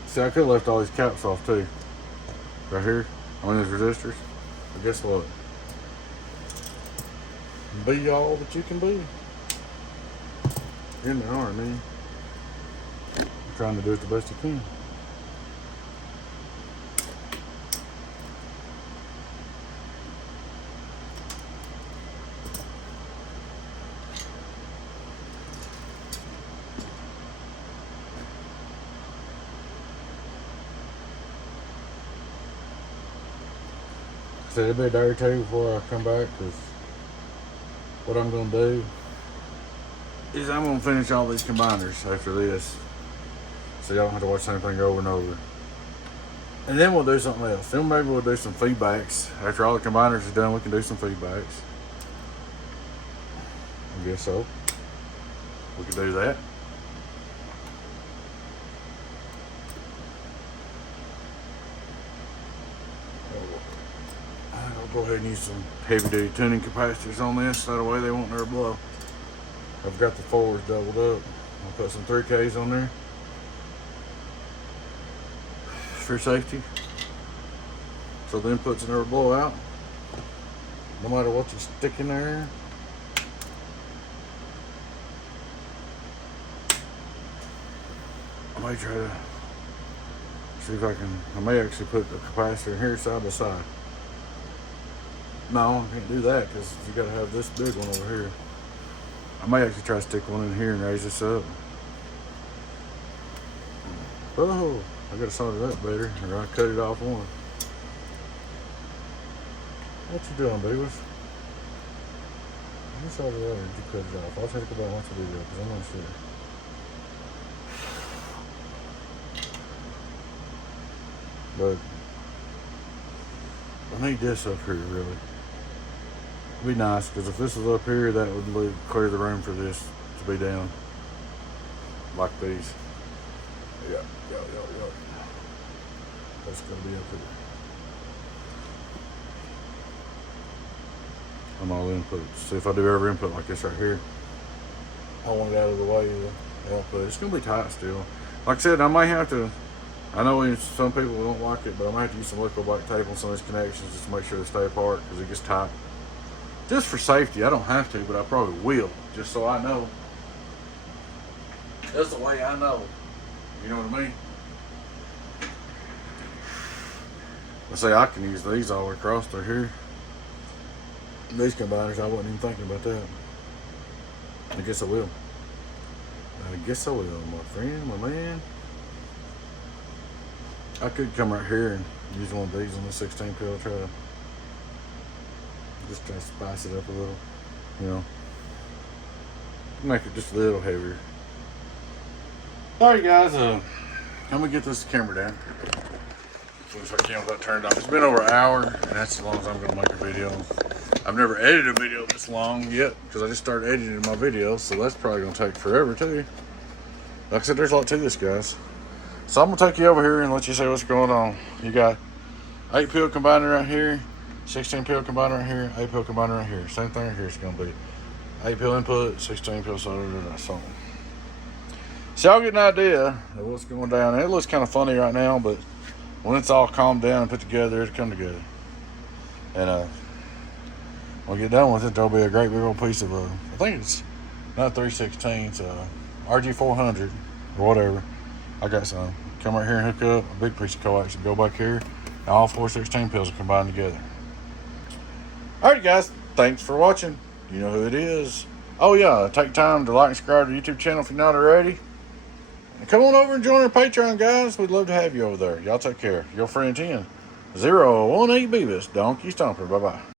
See, I could have left all these caps off too. Right here, on these resistors. But guess what? Be all that you can be. In the army. I'm trying to do it the best you can. So it'll be a day or two before I come back, because what I'm going to do is I'm going to finish all these combiners after this, so y'all don't have to watch the same thing over and over. And then we'll do something else. Then maybe we'll do some feedbacks. After all the combiners are done, we can do some feedbacks. I guess so. We can do that. I'll go ahead and use some heavy duty tuning capacitors on this, that way they won't never blow. I've got the forwards doubled up. I'll put some 3Ks on there for safety, so the inputs never blow out, no matter what you stick in there. I may try to see if I may actually put the capacitor in here side by side. No, I can't do that because you got to have this big one over here. I may actually try to stick one in here and raise this up. Oh, I got to solder that better, or I cut it off one. What you doing, Beavers? You solder that or did you cut it off? I'll try to go back and watch the video because I'm not sure. But I need this up here, really. It'd be nice, because if this was up here, that would clear the room for this to be down. Like these. Yeah. That's going to be up here. on all inputs. See, if I do every input like this right here, I want it out of the way of the output. It's gonna be tight still. Like I said, I might have to, I know some people don't like it, but I might have to use some liquid black tape on some of these connections just to make sure they stay apart, because it gets tight. Just for safety. I don't have to, but I probably will, just so I know. That's the way I know. You know what I mean? Let's say I can use these all the way across through here. These combiners, I wasn't even thinking about that. I guess I will. I guess I will, my friend, my man. I could come right here and use one of these on the 16 pill, try to spice it up a little, you know. Make it just a little heavier. Alright guys, I'm gonna get this camera down. If I can without turned off. It's been over an hour, and that's as long as I'm gonna make a video. I've never edited a video this long yet, because I just started editing my videos, so that's probably gonna take forever too. Like I said, there's a lot to this, guys. So I'm gonna take you over here and let you see what's going on. You got 8 pill combiner right here, 16 pill combiner right here, 8 pill combiner right here. Same thing right here. It's gonna be 8 pill input, 16 pill solder, so y'all get an idea of what's going down. And it looks kind of funny right now, but when it's all calmed down and put together, it'll come together. And when we get done with it, there'll be a great big old piece of I think it's not 316, it's RG400 or whatever. I got some. Come right here and hook up a big piece of coax and go back here, and all 4 16 pills will combine together. Alright guys, thanks for watching. You know who it is. Oh yeah, take time to like and subscribe to the YouTube channel if you're not already. And come on over and join our Patreon, guys. We'd love to have you over there. Y'all take care. Your friend 10 018 Beavis, Donkey Stomper. Bye-bye.